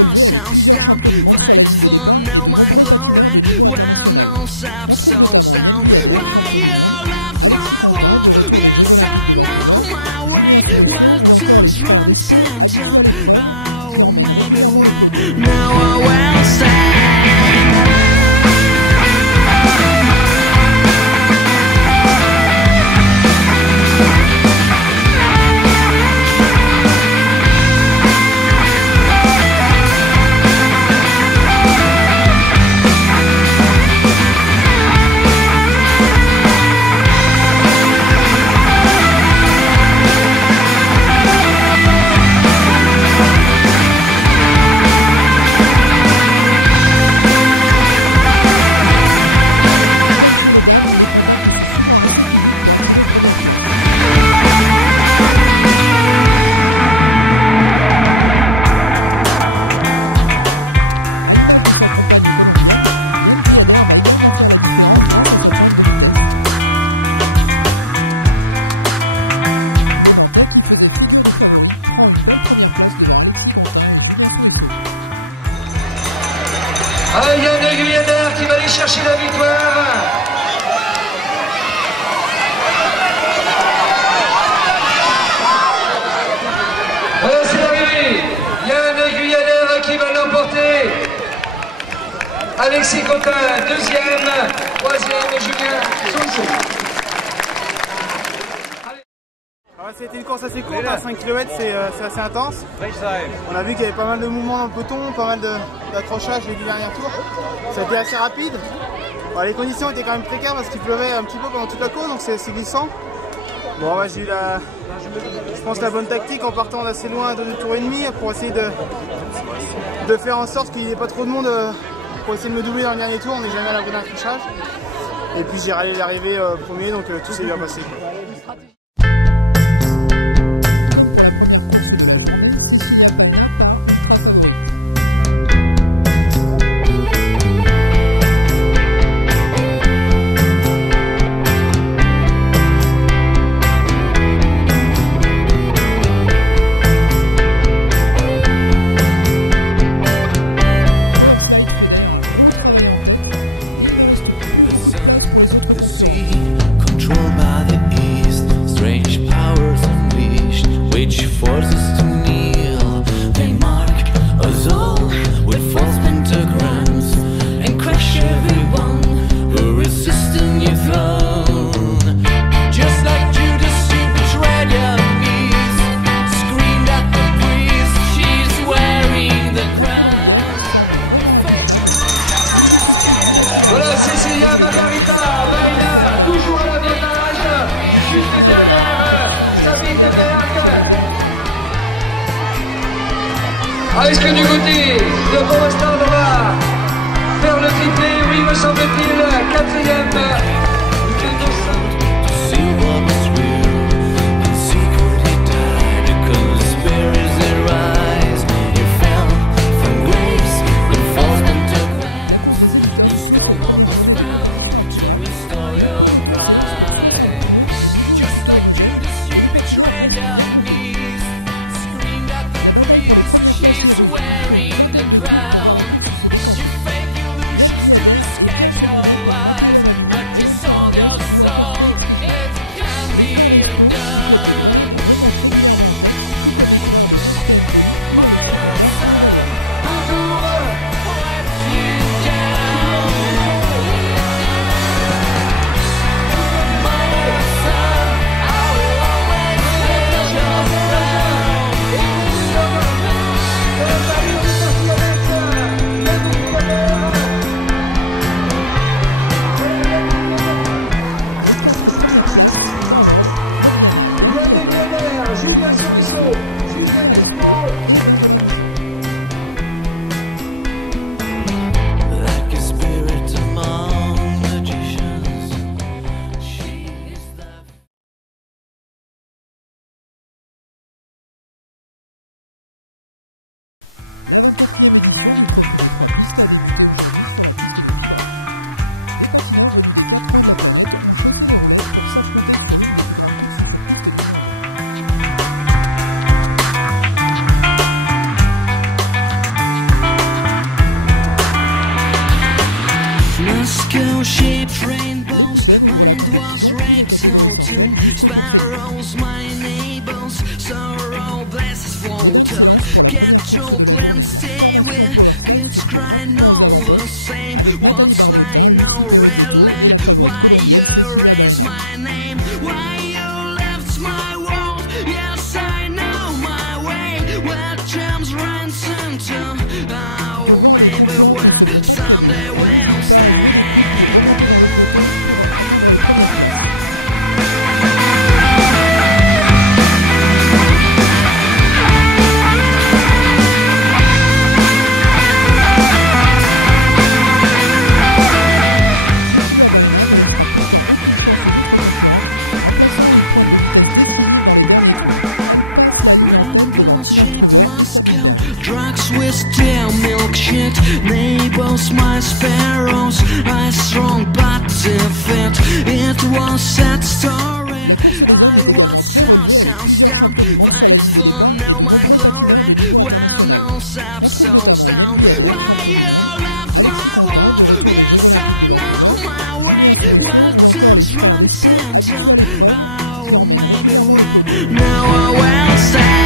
down, faithful now my glory. When all subsoles down, why you left my world? Yes, I know my way. What times run center? Oh, maybe when now I will stand. Ah, il y a un Guyanaire qui va aller chercher la victoire. C'est l'arrivée. Il y a un Guyanaire qui va l'emporter. Alexis Cotin, deuxième. Troisième, Julien Sonso. C'était une course assez courte, 5 km c'est assez intense. On a vu qu'il y avait pas mal de mouvements dans le peloton, pas mal d'accrochages les 10 derniers tours. Ça a été assez rapide. Bon, les conditions étaient quand même précaires parce qu'il pleuvait un petit peu pendant toute la course, donc c'est glissant. Bon, ouais, j'ai eu je pense la bonne tactique en partant d'assez loin, de 2 tours et demi, pour essayer de faire en sorte qu'il n'y ait pas trop de monde pour essayer de me doubler dans le dernier tour. On n'est jamais à l'abri d'un accrochage. Et puis j'ai râlé l'arrivée premier, donc tout s'est bien passé. Controlled by the east, strange powers unleashed, which forces to Est-ce que du côté de Foresta, on va faire le triplé? Oui, me semble-t-il, quatrième. Moscow shaped rainbows, mind was raped so tomb. Sparrows, my neighbors, sorrow blesses water. Get your glance, stay with kids crying all the same. What's lying no really? Why you raise my name? Why you left my world? Yes, I know my way. Where gems run center. Oh, maybe when someday we'll stand. Drugs with stale milkshake, neighbors, my sparrows, I strong but defeat. It was sad story. I was so down, faithful, now my glory. When all souls down, why you left my wall? Yes, I know my way. Where times run center. Oh, maybe when now I will stand.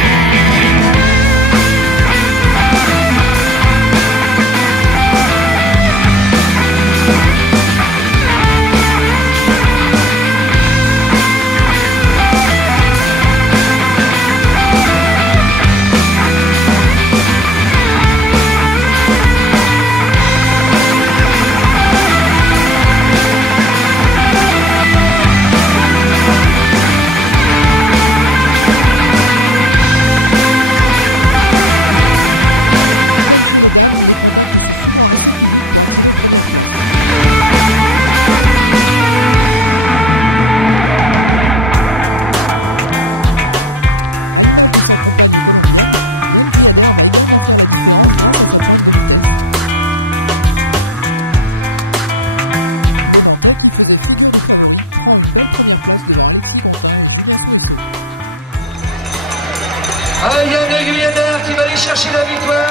Il y a un Guyanaire qui va aller chercher la victoire.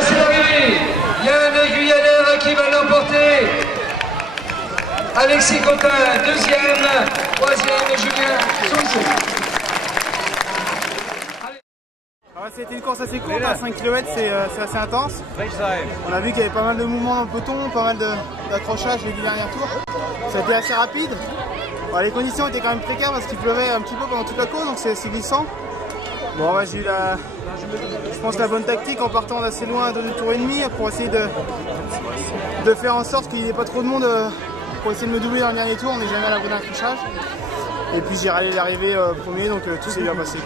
C'est arrivé. Il y a un Guyanaire qui va l'emporter. Alexis Cotin, deuxième. Troisième, Julien Souze. C'était une course assez courte, 5 km c'est assez intense. On a vu qu'il y avait pas mal de mouvements dans le peloton, pas mal d'accrochages les 10 derniers tours. Ça a été assez rapide. Bon, les conditions étaient quand même précaires parce qu'il pleuvait un petit peu pendant toute la course, donc c'est assez glissant. Bon, ouais, j'ai eu je pense la bonne tactique en partant d'assez loin, 2 tours et demi, pour essayer de faire en sorte qu'il n'y ait pas trop de monde pour essayer de me doubler dans le dernier tour. On n'est jamais à l'abri d'un accrochage. Et puis j'ai râlé l'arrivée premier, donc tout s'est bien passé.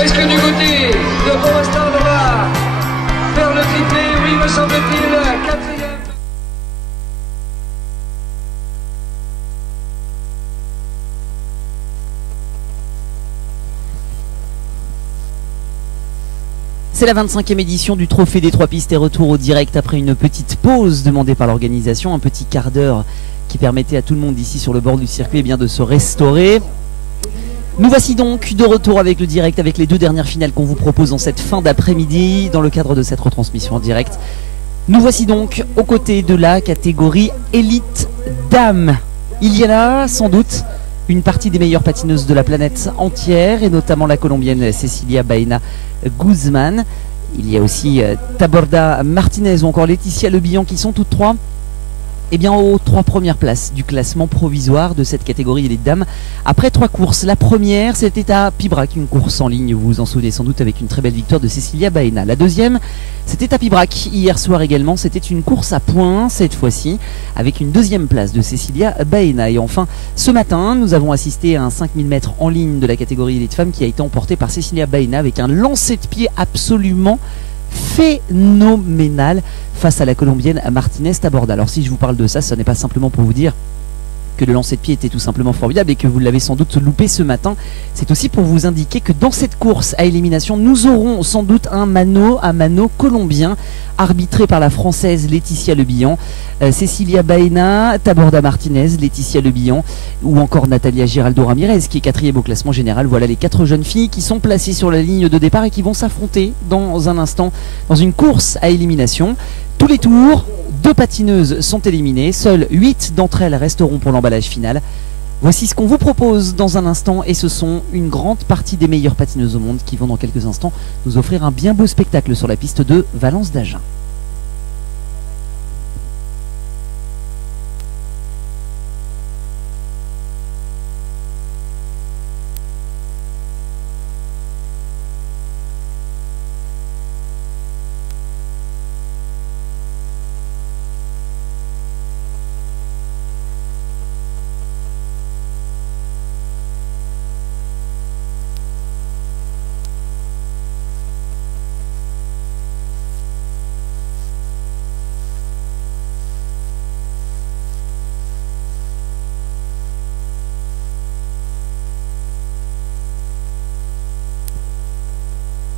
Est-ce que du côté de Forrestal on va faire le triplé? Oui, me semble-t-il, quatrième. C'est la 25e édition du Trophée des 3 pistes et retour au direct après une petite pause demandée par l'organisation, un petit quart d'heure qui permettait à tout le monde ici sur le bord du circuit de se restaurer. Nous voici donc de retour avec le direct, avec les 2 dernières finales qu'on vous propose en cette fin d'après-midi dans le cadre de cette retransmission en direct. Nous voici donc aux côtés de la catégorie élite dames. Il y a là sans doute une partie des meilleures patineuses de la planète entière et notamment la colombienne Cecilia Baena Guzman. Il y a aussi Taborda Martinez ou encore Laetitia Le Bihan qui sont toutes trois aux 3 premières places du classement provisoire de cette catégorie élite dames. Après 3 courses, la première c'était à Pibrac, une course en ligne, vous vous en souvenez sans doute, avec une très belle victoire de Cecilia Baena. La deuxième c'était à Pibrac hier soir également, c'était une course à points cette fois-ci avec une 2e place de Cecilia Baena. Et enfin ce matin nous avons assisté à un 5000 mètres en ligne de la catégorie élite femmes qui a été emporté par Cecilia Baena avec un lancer de pied absolument phénoménal face à la colombienne Martinez Taborda. Alors si je vous parle de ça, ce n'est pas simplement pour vous dire que le lancer de pied était tout simplement formidable et que vous l'avez sans doute loupé ce matin. C'est aussi pour vous indiquer que dans cette course à élimination, nous aurons sans doute un mano à mano colombien arbitré par la française Laetitia Le Bihan, Cecilia Baena, Taborda Martinez, Laetitia Le Bihan ou encore Natalia Giraldo Ramirez qui est 4e au classement général. Voilà les 4 jeunes filles qui sont placées sur la ligne de départ et qui vont s'affronter dans un instant dans une course à élimination. Tous les tours, 2 patineuses sont éliminées, seules 8 d'entre elles resteront pour l'emballage final. Voici ce qu'on vous propose dans un instant et ce sont une grande partie des meilleures patineuses au monde qui vont dans quelques instants nous offrir un bien beau spectacle sur la piste de Valence d'Agen.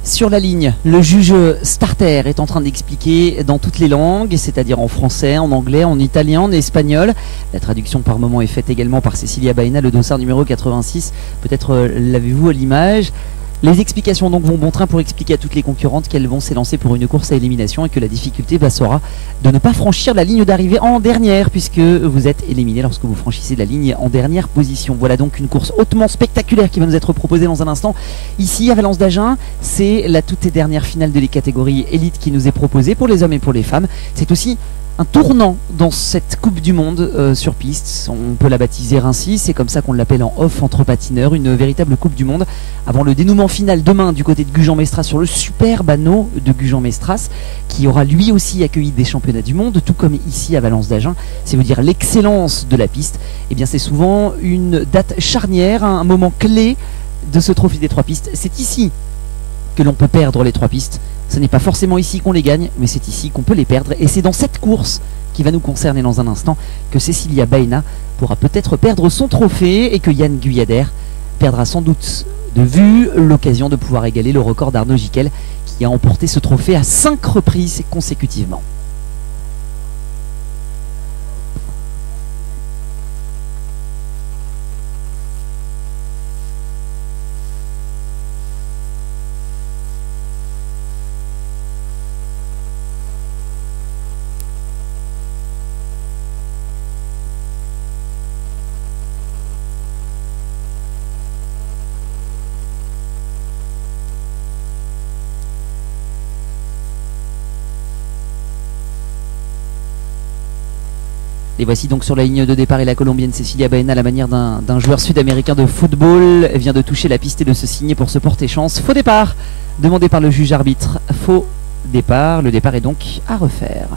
Sur la ligne, le juge starter est en train d'expliquer dans toutes les langues, c'est-à-dire en français, en anglais, en italien, en espagnol. La traduction par moment est faite également par Cecilia Baena, le dossard numéro 86. Peut-être l'avez-vous à l'image. Les explications donc vont bon train pour expliquer à toutes les concurrentes qu'elles vont s'élancer pour une course à élimination et que la difficulté sera de ne pas franchir la ligne d'arrivée en dernière puisque vous êtes éliminé lorsque vous franchissez la ligne en dernière position. Voilà donc une course hautement spectaculaire qui va nous être proposée dans un instant ici à Valence d'Agen. C'est la toute dernière finale de les catégories élites qui nous est proposée pour les hommes et pour les femmes. C'est aussi un tournant dans cette Coupe du Monde sur piste, on peut la baptiser ainsi, c'est comme ça qu'on l'appelle en off entre patineurs, une véritable Coupe du Monde avant le dénouement final demain du côté de Gujan-Mestras sur le super anneau de Gujan-Mestras qui aura lui aussi accueilli des championnats du monde tout comme ici à Valence d'Agen. C'est vous dire l'excellence de la piste, et bien c'est souvent une date charnière, un moment clé de ce trophée des 3 pistes. C'est ici que l'on peut perdre les 3 pistes. Ce n'est pas forcément ici qu'on les gagne, mais c'est ici qu'on peut les perdre. Et c'est dans cette course qui va nous concerner dans un instant que Cecilia Baena pourra peut-être perdre son trophée et que Yann Guyader perdra sans doute de vue l'occasion de pouvoir égaler le record d'Arnaud Gicquel qui a emporté ce trophée à 5 reprises consécutivement. Et voici donc sur la ligne de départ et la Colombienne Cecilia Baena à la manière d'un joueur sud-américain de football. Elle vient de toucher la piste et de se signer pour se porter chance. Faux départ demandé par le juge arbitre. Faux départ. Le départ est donc à refaire.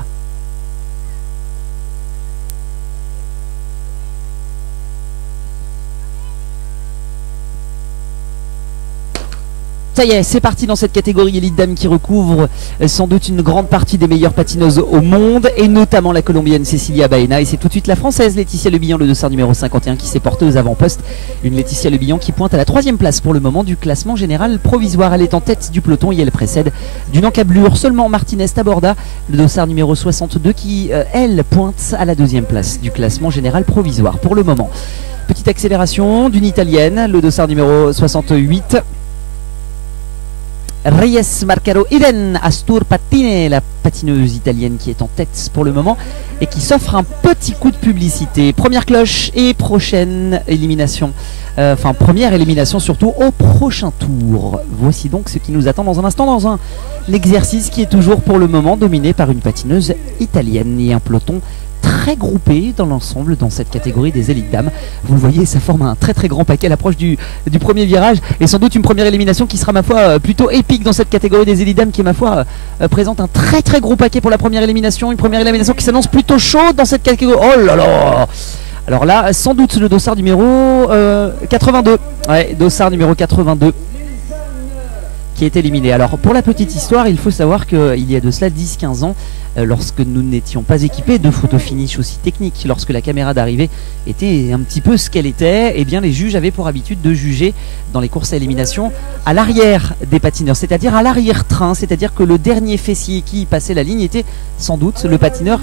Ça y est, c'est parti dans cette catégorie élite dame qui recouvre sans doute une grande partie des meilleures patineuses au monde et notamment la Colombienne Cecilia Baena. Et c'est tout de suite la Française Laetitia Le Bihan, le dossard numéro 51 qui s'est portée aux avant-postes. Une Laetitia Le Bihan qui pointe à la 3e place pour le moment du classement général provisoire. Elle est en tête du peloton et elle précède d'une encablure seulement Martinez Taborda, le dossard numéro 62 qui, elle, pointe à la 2e place du classement général provisoire pour le moment. Petite accélération d'une Italienne, le dossard numéro 68. Reyes Marcaro Irene Astur Patine, la patineuse italienne qui est en tête pour le moment et qui s'offre un petit coup de publicité. Première cloche et prochaine élimination. Première élimination surtout au prochain tour. Voici donc ce qui nous attend dans un instant dans un exercice qui est toujours pour le moment dominé par une patineuse italienne et un peloton très groupé dans l'ensemble dans cette catégorie des élites dames. Vous le voyez, ça forme un très grand paquet à l'approche du premier virage et sans doute une première élimination qui sera ma foi plutôt épique dans cette catégorie des élites dames qui ma foi présente un très gros paquet pour la première élimination. Une première élimination qui s'annonce plutôt chaude dans cette catégorie. Oh là là! Alors là, sans doute le dossard numéro 82. Ouais, dossard numéro 82 qui est éliminé. Alors pour la petite histoire, il faut savoir qu'il y a de cela 10-15 ans, lorsque nous n'étions pas équipés de photo finish aussi technique, lorsque la caméra d'arrivée était un petit peu ce qu'elle était, eh bien les juges avaient pour habitude de juger dans les courses à élimination à l'arrière des patineurs, c'est-à-dire à l'arrière-train, c'est-à-dire que le dernier fessier qui passait la ligne était sans doute le patineur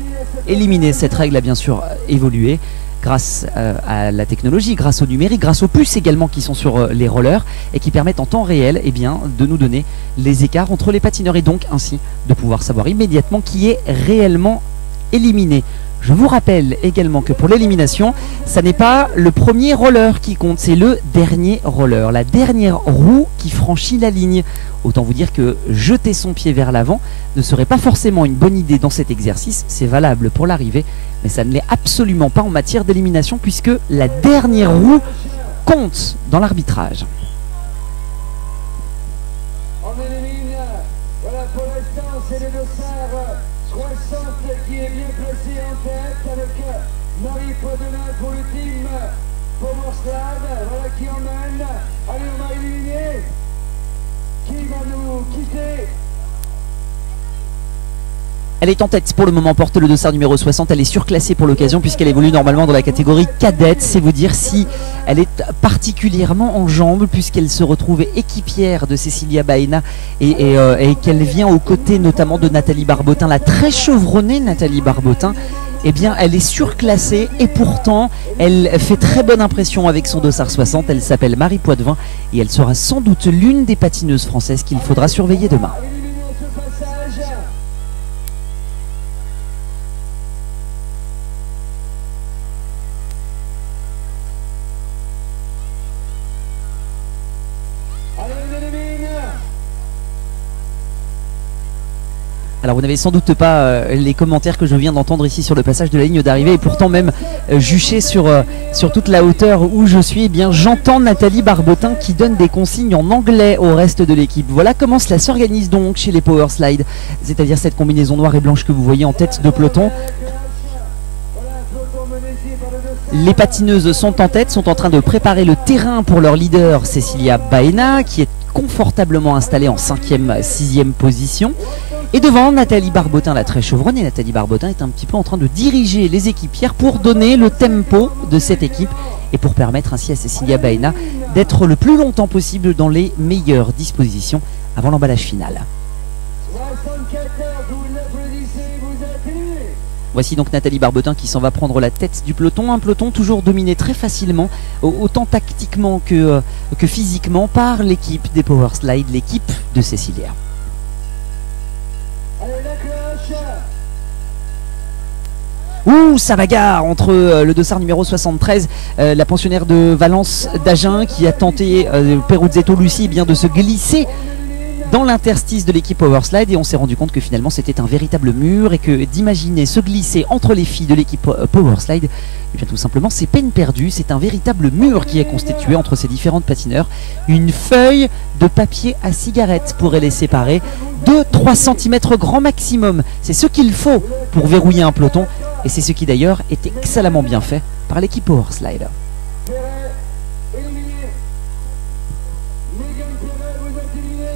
éliminé. Cette règle a bien sûr évolué grâce à la technologie, grâce au numérique, grâce aux puces également qui sont sur les rollers et qui permettent en temps réel de nous donner les écarts entre les patineurs et donc ainsi de pouvoir savoir immédiatement qui est réellement éliminé. Je vous rappelle également que pour l'élimination, ça n'est pas le premier roller qui compte, c'est le dernier roller, la dernière roue qui franchit la ligne. Autant vous dire que jeter son pied vers l'avant ne serait pas forcément une bonne idée dans cet exercice, c'est valable pour l'arrivée, mais ça ne l'est absolument pas en matière d'élimination puisque la dernière roue compte dans l'arbitrage. On élimine, voilà pour l'instant c'est le dossard 60 qui est bien placé en tête avec Marie Podelin pour le team Pomorslad, voilà qui emmène. Allez, on va éliminer. Qui va nous quitter? Elle est en tête pour le moment, porte le dossard numéro 60. Elle est surclassée pour l'occasion puisqu'elle évolue normalement dans la catégorie cadette. C'est vous dire si elle est particulièrement en jambes puisqu'elle se retrouve équipière de Cecilia Baena et qu'elle vient aux côtés notamment de Nathalie Barbotin, la très chevronnée Nathalie Barbotin. Eh bien, elle est surclassée et pourtant, elle fait très bonne impression avec son dossard 60. Elle s'appelle Marie Poitvin et elle sera sans doute l'une des patineuses françaises qu'il faudra surveiller demain. Alors vous n'avez sans doute pas les commentaires que je viens d'entendre ici sur le passage de la ligne d'arrivée et pourtant même juché sur toute la hauteur où je suis, eh bien j'entends Nathalie Barbotin qui donne des consignes en anglais au reste de l'équipe. Voilà comment cela s'organise donc chez les Power Slide, c'est-à-dire cette combinaison noire et blanche que vous voyez en tête de peloton. Les patineuses sont en tête, sont en train de préparer le terrain pour leur leader Cecilia Baena qui est confortablement installée en 5e, 6e position. Et devant, Nathalie Barbotin, la très chevronnée, et Nathalie Barbotin est un petit peu en train de diriger les équipières pour donner le tempo de cette équipe et pour permettre ainsi à Cecilia Baena d'être le plus longtemps possible dans les meilleures dispositions avant l'emballage final. 74, vous l'applaudissez, vous êtes élus. Voici donc Nathalie Barbotin qui s'en va prendre la tête du peloton, un peloton toujours dominé très facilement, autant tactiquement que physiquement, par l'équipe des Powerslide, l'équipe de Cecilia. Allez, la cloche. Ouh, ça bagarre entre le dossard numéro 73, la pensionnaire de Valence d'Agen qui a tenté, Peruzzetto Lucie, bien de se glisser dans l'interstice de l'équipe Powerslide, et on s'est rendu compte que finalement c'était un véritable mur et que d'imaginer se glisser entre les filles de l'équipe Powerslide, et bien tout simplement c'est peine perdue. C'est un véritable mur qui est constitué entre ces différentes patineurs. Une feuille de papier à cigarette pourrait les séparer, 2-3 cm grand maximum. C'est ce qu'il faut pour verrouiller un peloton, et c'est ce qui d'ailleurs est excellemment bien fait par l'équipe Powerslide. Perret, éliminé. Megan Perret, vous êtes éliminé.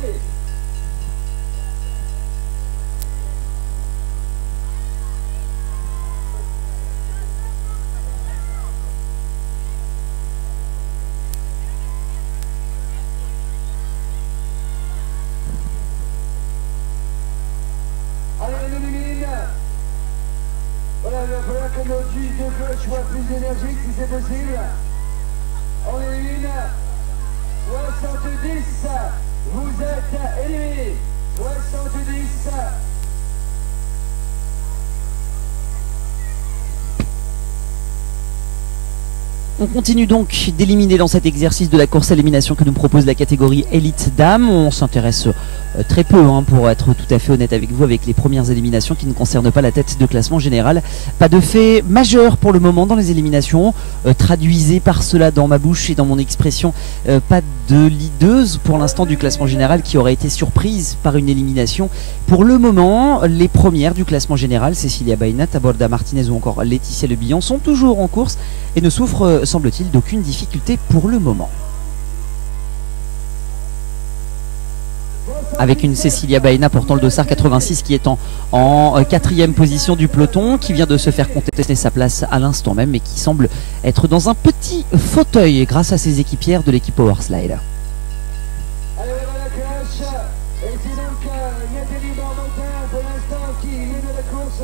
Allez, on élimine. Voilà, il va falloir que notre juge de cloche soit plus énergique si c'est possible. On élimine 70. Vous êtes éliminés. 70. On continue donc d'éliminer dans cet exercice de la course à élimination que nous propose la catégorie Elite Dame. On s'intéresse très peu, pour être tout à fait honnête avec vous, avec les premières éliminations qui ne concernent pas la tête de classement général. Pas de fait majeur pour le moment dans les éliminations. Traduisez par cela dans ma bouche et dans mon expression, pas de leaduse pour l'instant du classement général qui aurait été surprise par une élimination. Pour le moment, les premières du classement général, Cecilia Baena, Taborda Martinez ou encore Laetitia Le Bihan, sont toujours en course et ne souffrent, semble-t-il, d'aucune difficulté pour le moment. Avec une Cecilia Baena portant le dossard 86 qui est en 4e position du peloton, qui vient de se faire contester sa place à l'instant même et qui semble être dans un petit fauteuil grâce à ses équipières de l'équipe Powerslide. Allez, voilà la cloche. Et c'est donc Nathalie Barbotin pour l'instant qui mène la course.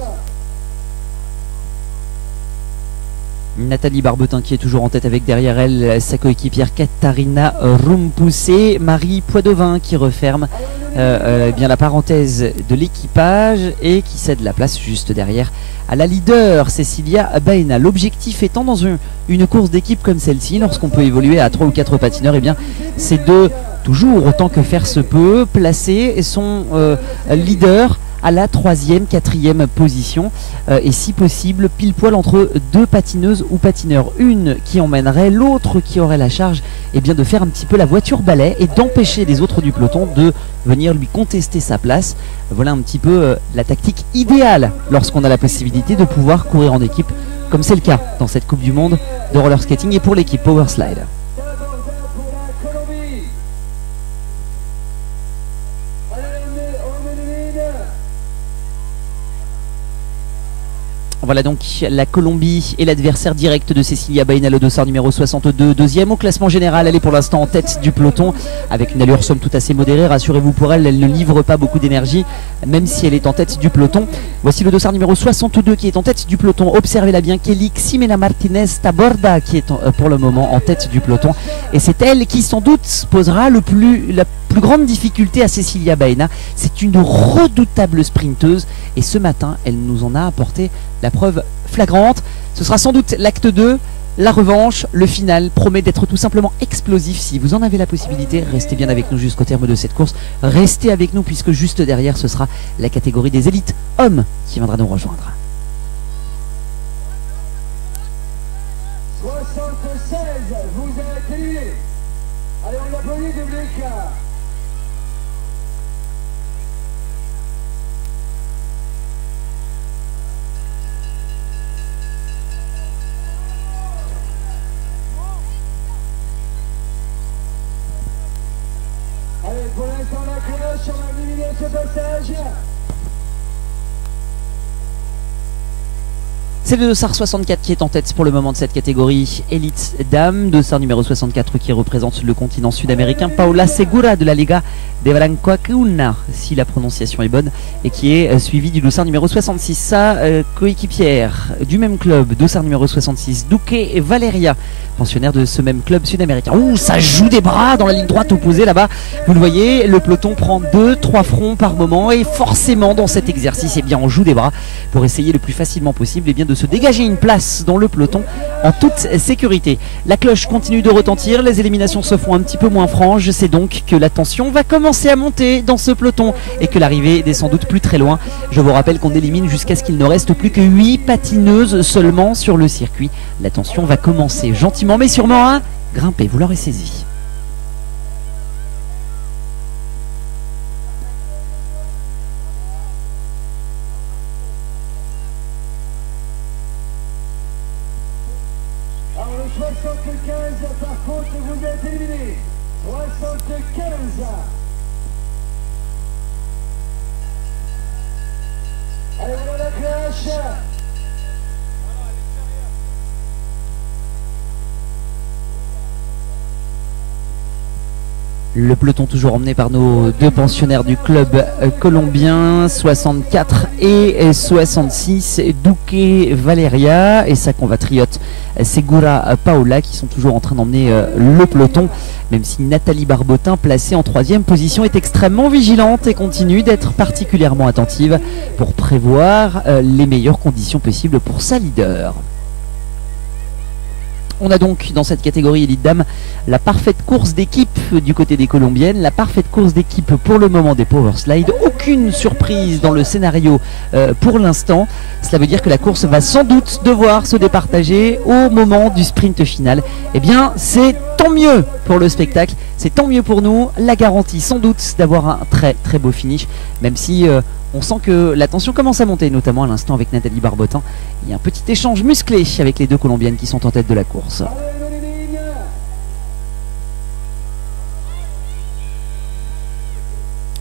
Nathalie Barbotin qui est toujours en tête avec derrière elle sa coéquipière Katharina Rumpoussé, Marie Poidevin qui referme bien la parenthèse de l'équipage et qui cède la place juste derrière à la leader Cecilia Baena. L'objectif étant dans une course d'équipe comme celle-ci, lorsqu'on peut évoluer à 3 ou 4 patineurs, et bien c'est de toujours, autant que faire se peut, placer son leader à la 3e, 4e position et si possible pile poil entre 2 patineuses ou patineurs, une qui emmènerait, l'autre qui aurait la charge bien de faire un petit peu la voiture balai et d'empêcher les autres du peloton de venir lui contester sa place. Voilà un petit peu la tactique idéale lorsqu'on a la possibilité de pouvoir courir en équipe, comme c'est le cas dans cette Coupe du Monde de roller skating et pour l'équipe Powerslide. Voilà donc la Colombie et l'adversaire direct de Cecilia Baena, le dossard numéro 62, deuxième au classement général. Elle est pour l'instant en tête du peloton avec une allure somme toute assez modérée. Rassurez-vous pour elle, elle ne livre pas beaucoup d'énergie même si elle est en tête du peloton. Voici le dossard numéro 62 qui est en tête du peloton. Observez-la bien, Kelly Ximena Martinez Taborda qui est pour le moment en tête du peloton. Et c'est elle qui sans doute posera la plus grande difficulté à Cecilia Baena. C'est une redoutable sprinteuse et ce matin elle nous en a apporté la preuve flagrante. Ce sera sans doute l'acte 2, la revanche, le final promet d'être tout simplement explosif. Si vous en avez la possibilité, restez bien avec nous jusqu'au terme de cette course. Restez avec nous puisque juste derrière ce sera la catégorie des élites hommes qui viendra nous rejoindre. 76, vous êtes éliminé. Allez, on l'applaudit de l'écart. maintenant la cloche, on va éliminer ce passage. C'est le dossard 64 qui est en tête pour le moment de cette catégorie élite dame. Dossard numéro 64 qui représente le continent sud-américain. Paola Segura de la Liga de Brancacuna, si la prononciation est bonne, et qui est suivi du dossard numéro 66. Sa coéquipière du même club, dossard numéro 66, Duque et Valeria, pensionnaire de ce même club sud-américain. Ouh, ça joue des bras dans la ligne droite opposée là-bas. Vous le voyez, le peloton prend 2-3 fronts par moment et forcément dans cet exercice, eh bien, on joue des bras pour essayer le plus facilement possible eh bien, de se dégager une place dans le peloton en toute sécurité. La cloche continue de retentir, les éliminations se font un petit peu moins franches, c'est donc que la tension va commencer à monter dans ce peloton et que l'arrivée n'est sans doute plus très loin. Je vous rappelle qu'on élimine jusqu'à ce qu'il ne reste plus que 8 patineuses seulement sur le circuit. La tension va commencer gentiment mais sûrement à grimper, vous l'aurez saisi. Alors le 75, par contre, vous êtes éliminé. 75. Allez, voilà la cloche. Le peloton toujours emmené par nos deux pensionnaires du club colombien, 64 et 66, Duque Valeria et sa compatriote Segura Paola, qui sont toujours en train d'emmener le peloton, même si Nathalie Barbotin, placée en 3e position, est extrêmement vigilante et continue d'être particulièrement attentive pour prévoir les meilleures conditions possibles pour sa leader. On a donc dans cette catégorie élite dame la parfaite course d'équipe du côté des colombiennes, la parfaite course d'équipe pour le moment des power slides. Aucune surprise dans le scénario pour l'instant. Cela veut dire que la course va sans doute devoir se départager au moment du sprint final. Eh bien, c'est tant mieux pour le spectacle, c'est tant mieux pour nous. La garantie sans doute d'avoir un très très beau finish, même si on sent que la tension commence à monter, notamment à l'instant avec Nathalie Barbotin. Il y a un petit échange musclé avec les deux colombiennes qui sont en tête de la course.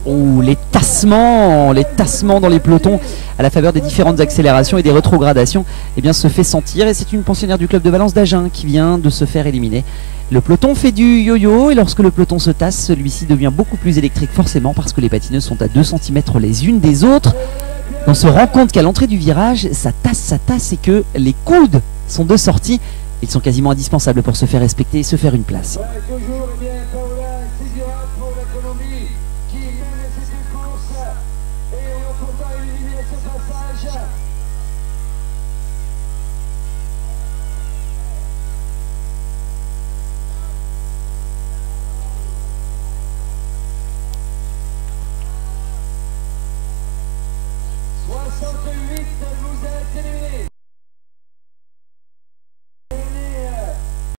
Oh, les tassements dans les pelotons à la faveur des différentes accélérations et des rétrogradations eh bien, se fait sentir, et c'est une pensionnaire du club de Valence d'Agen qui vient de se faire éliminer. Le peloton fait du yo-yo et lorsque le peloton se tasse, celui-ci devient beaucoup plus électrique forcément parce que les patineuses sont à 2 cm les unes des autres. On se rend compte qu'à l'entrée du virage, ça tasse et que les coudes sont de sortie. Ils sont quasiment indispensables pour se faire respecter et se faire une place. Ouais, toujours, eh bien, Paola Segura pour la Colombie qui mène cette course et on ne peut pas éliminer ce passage. Vous êtes éliminé.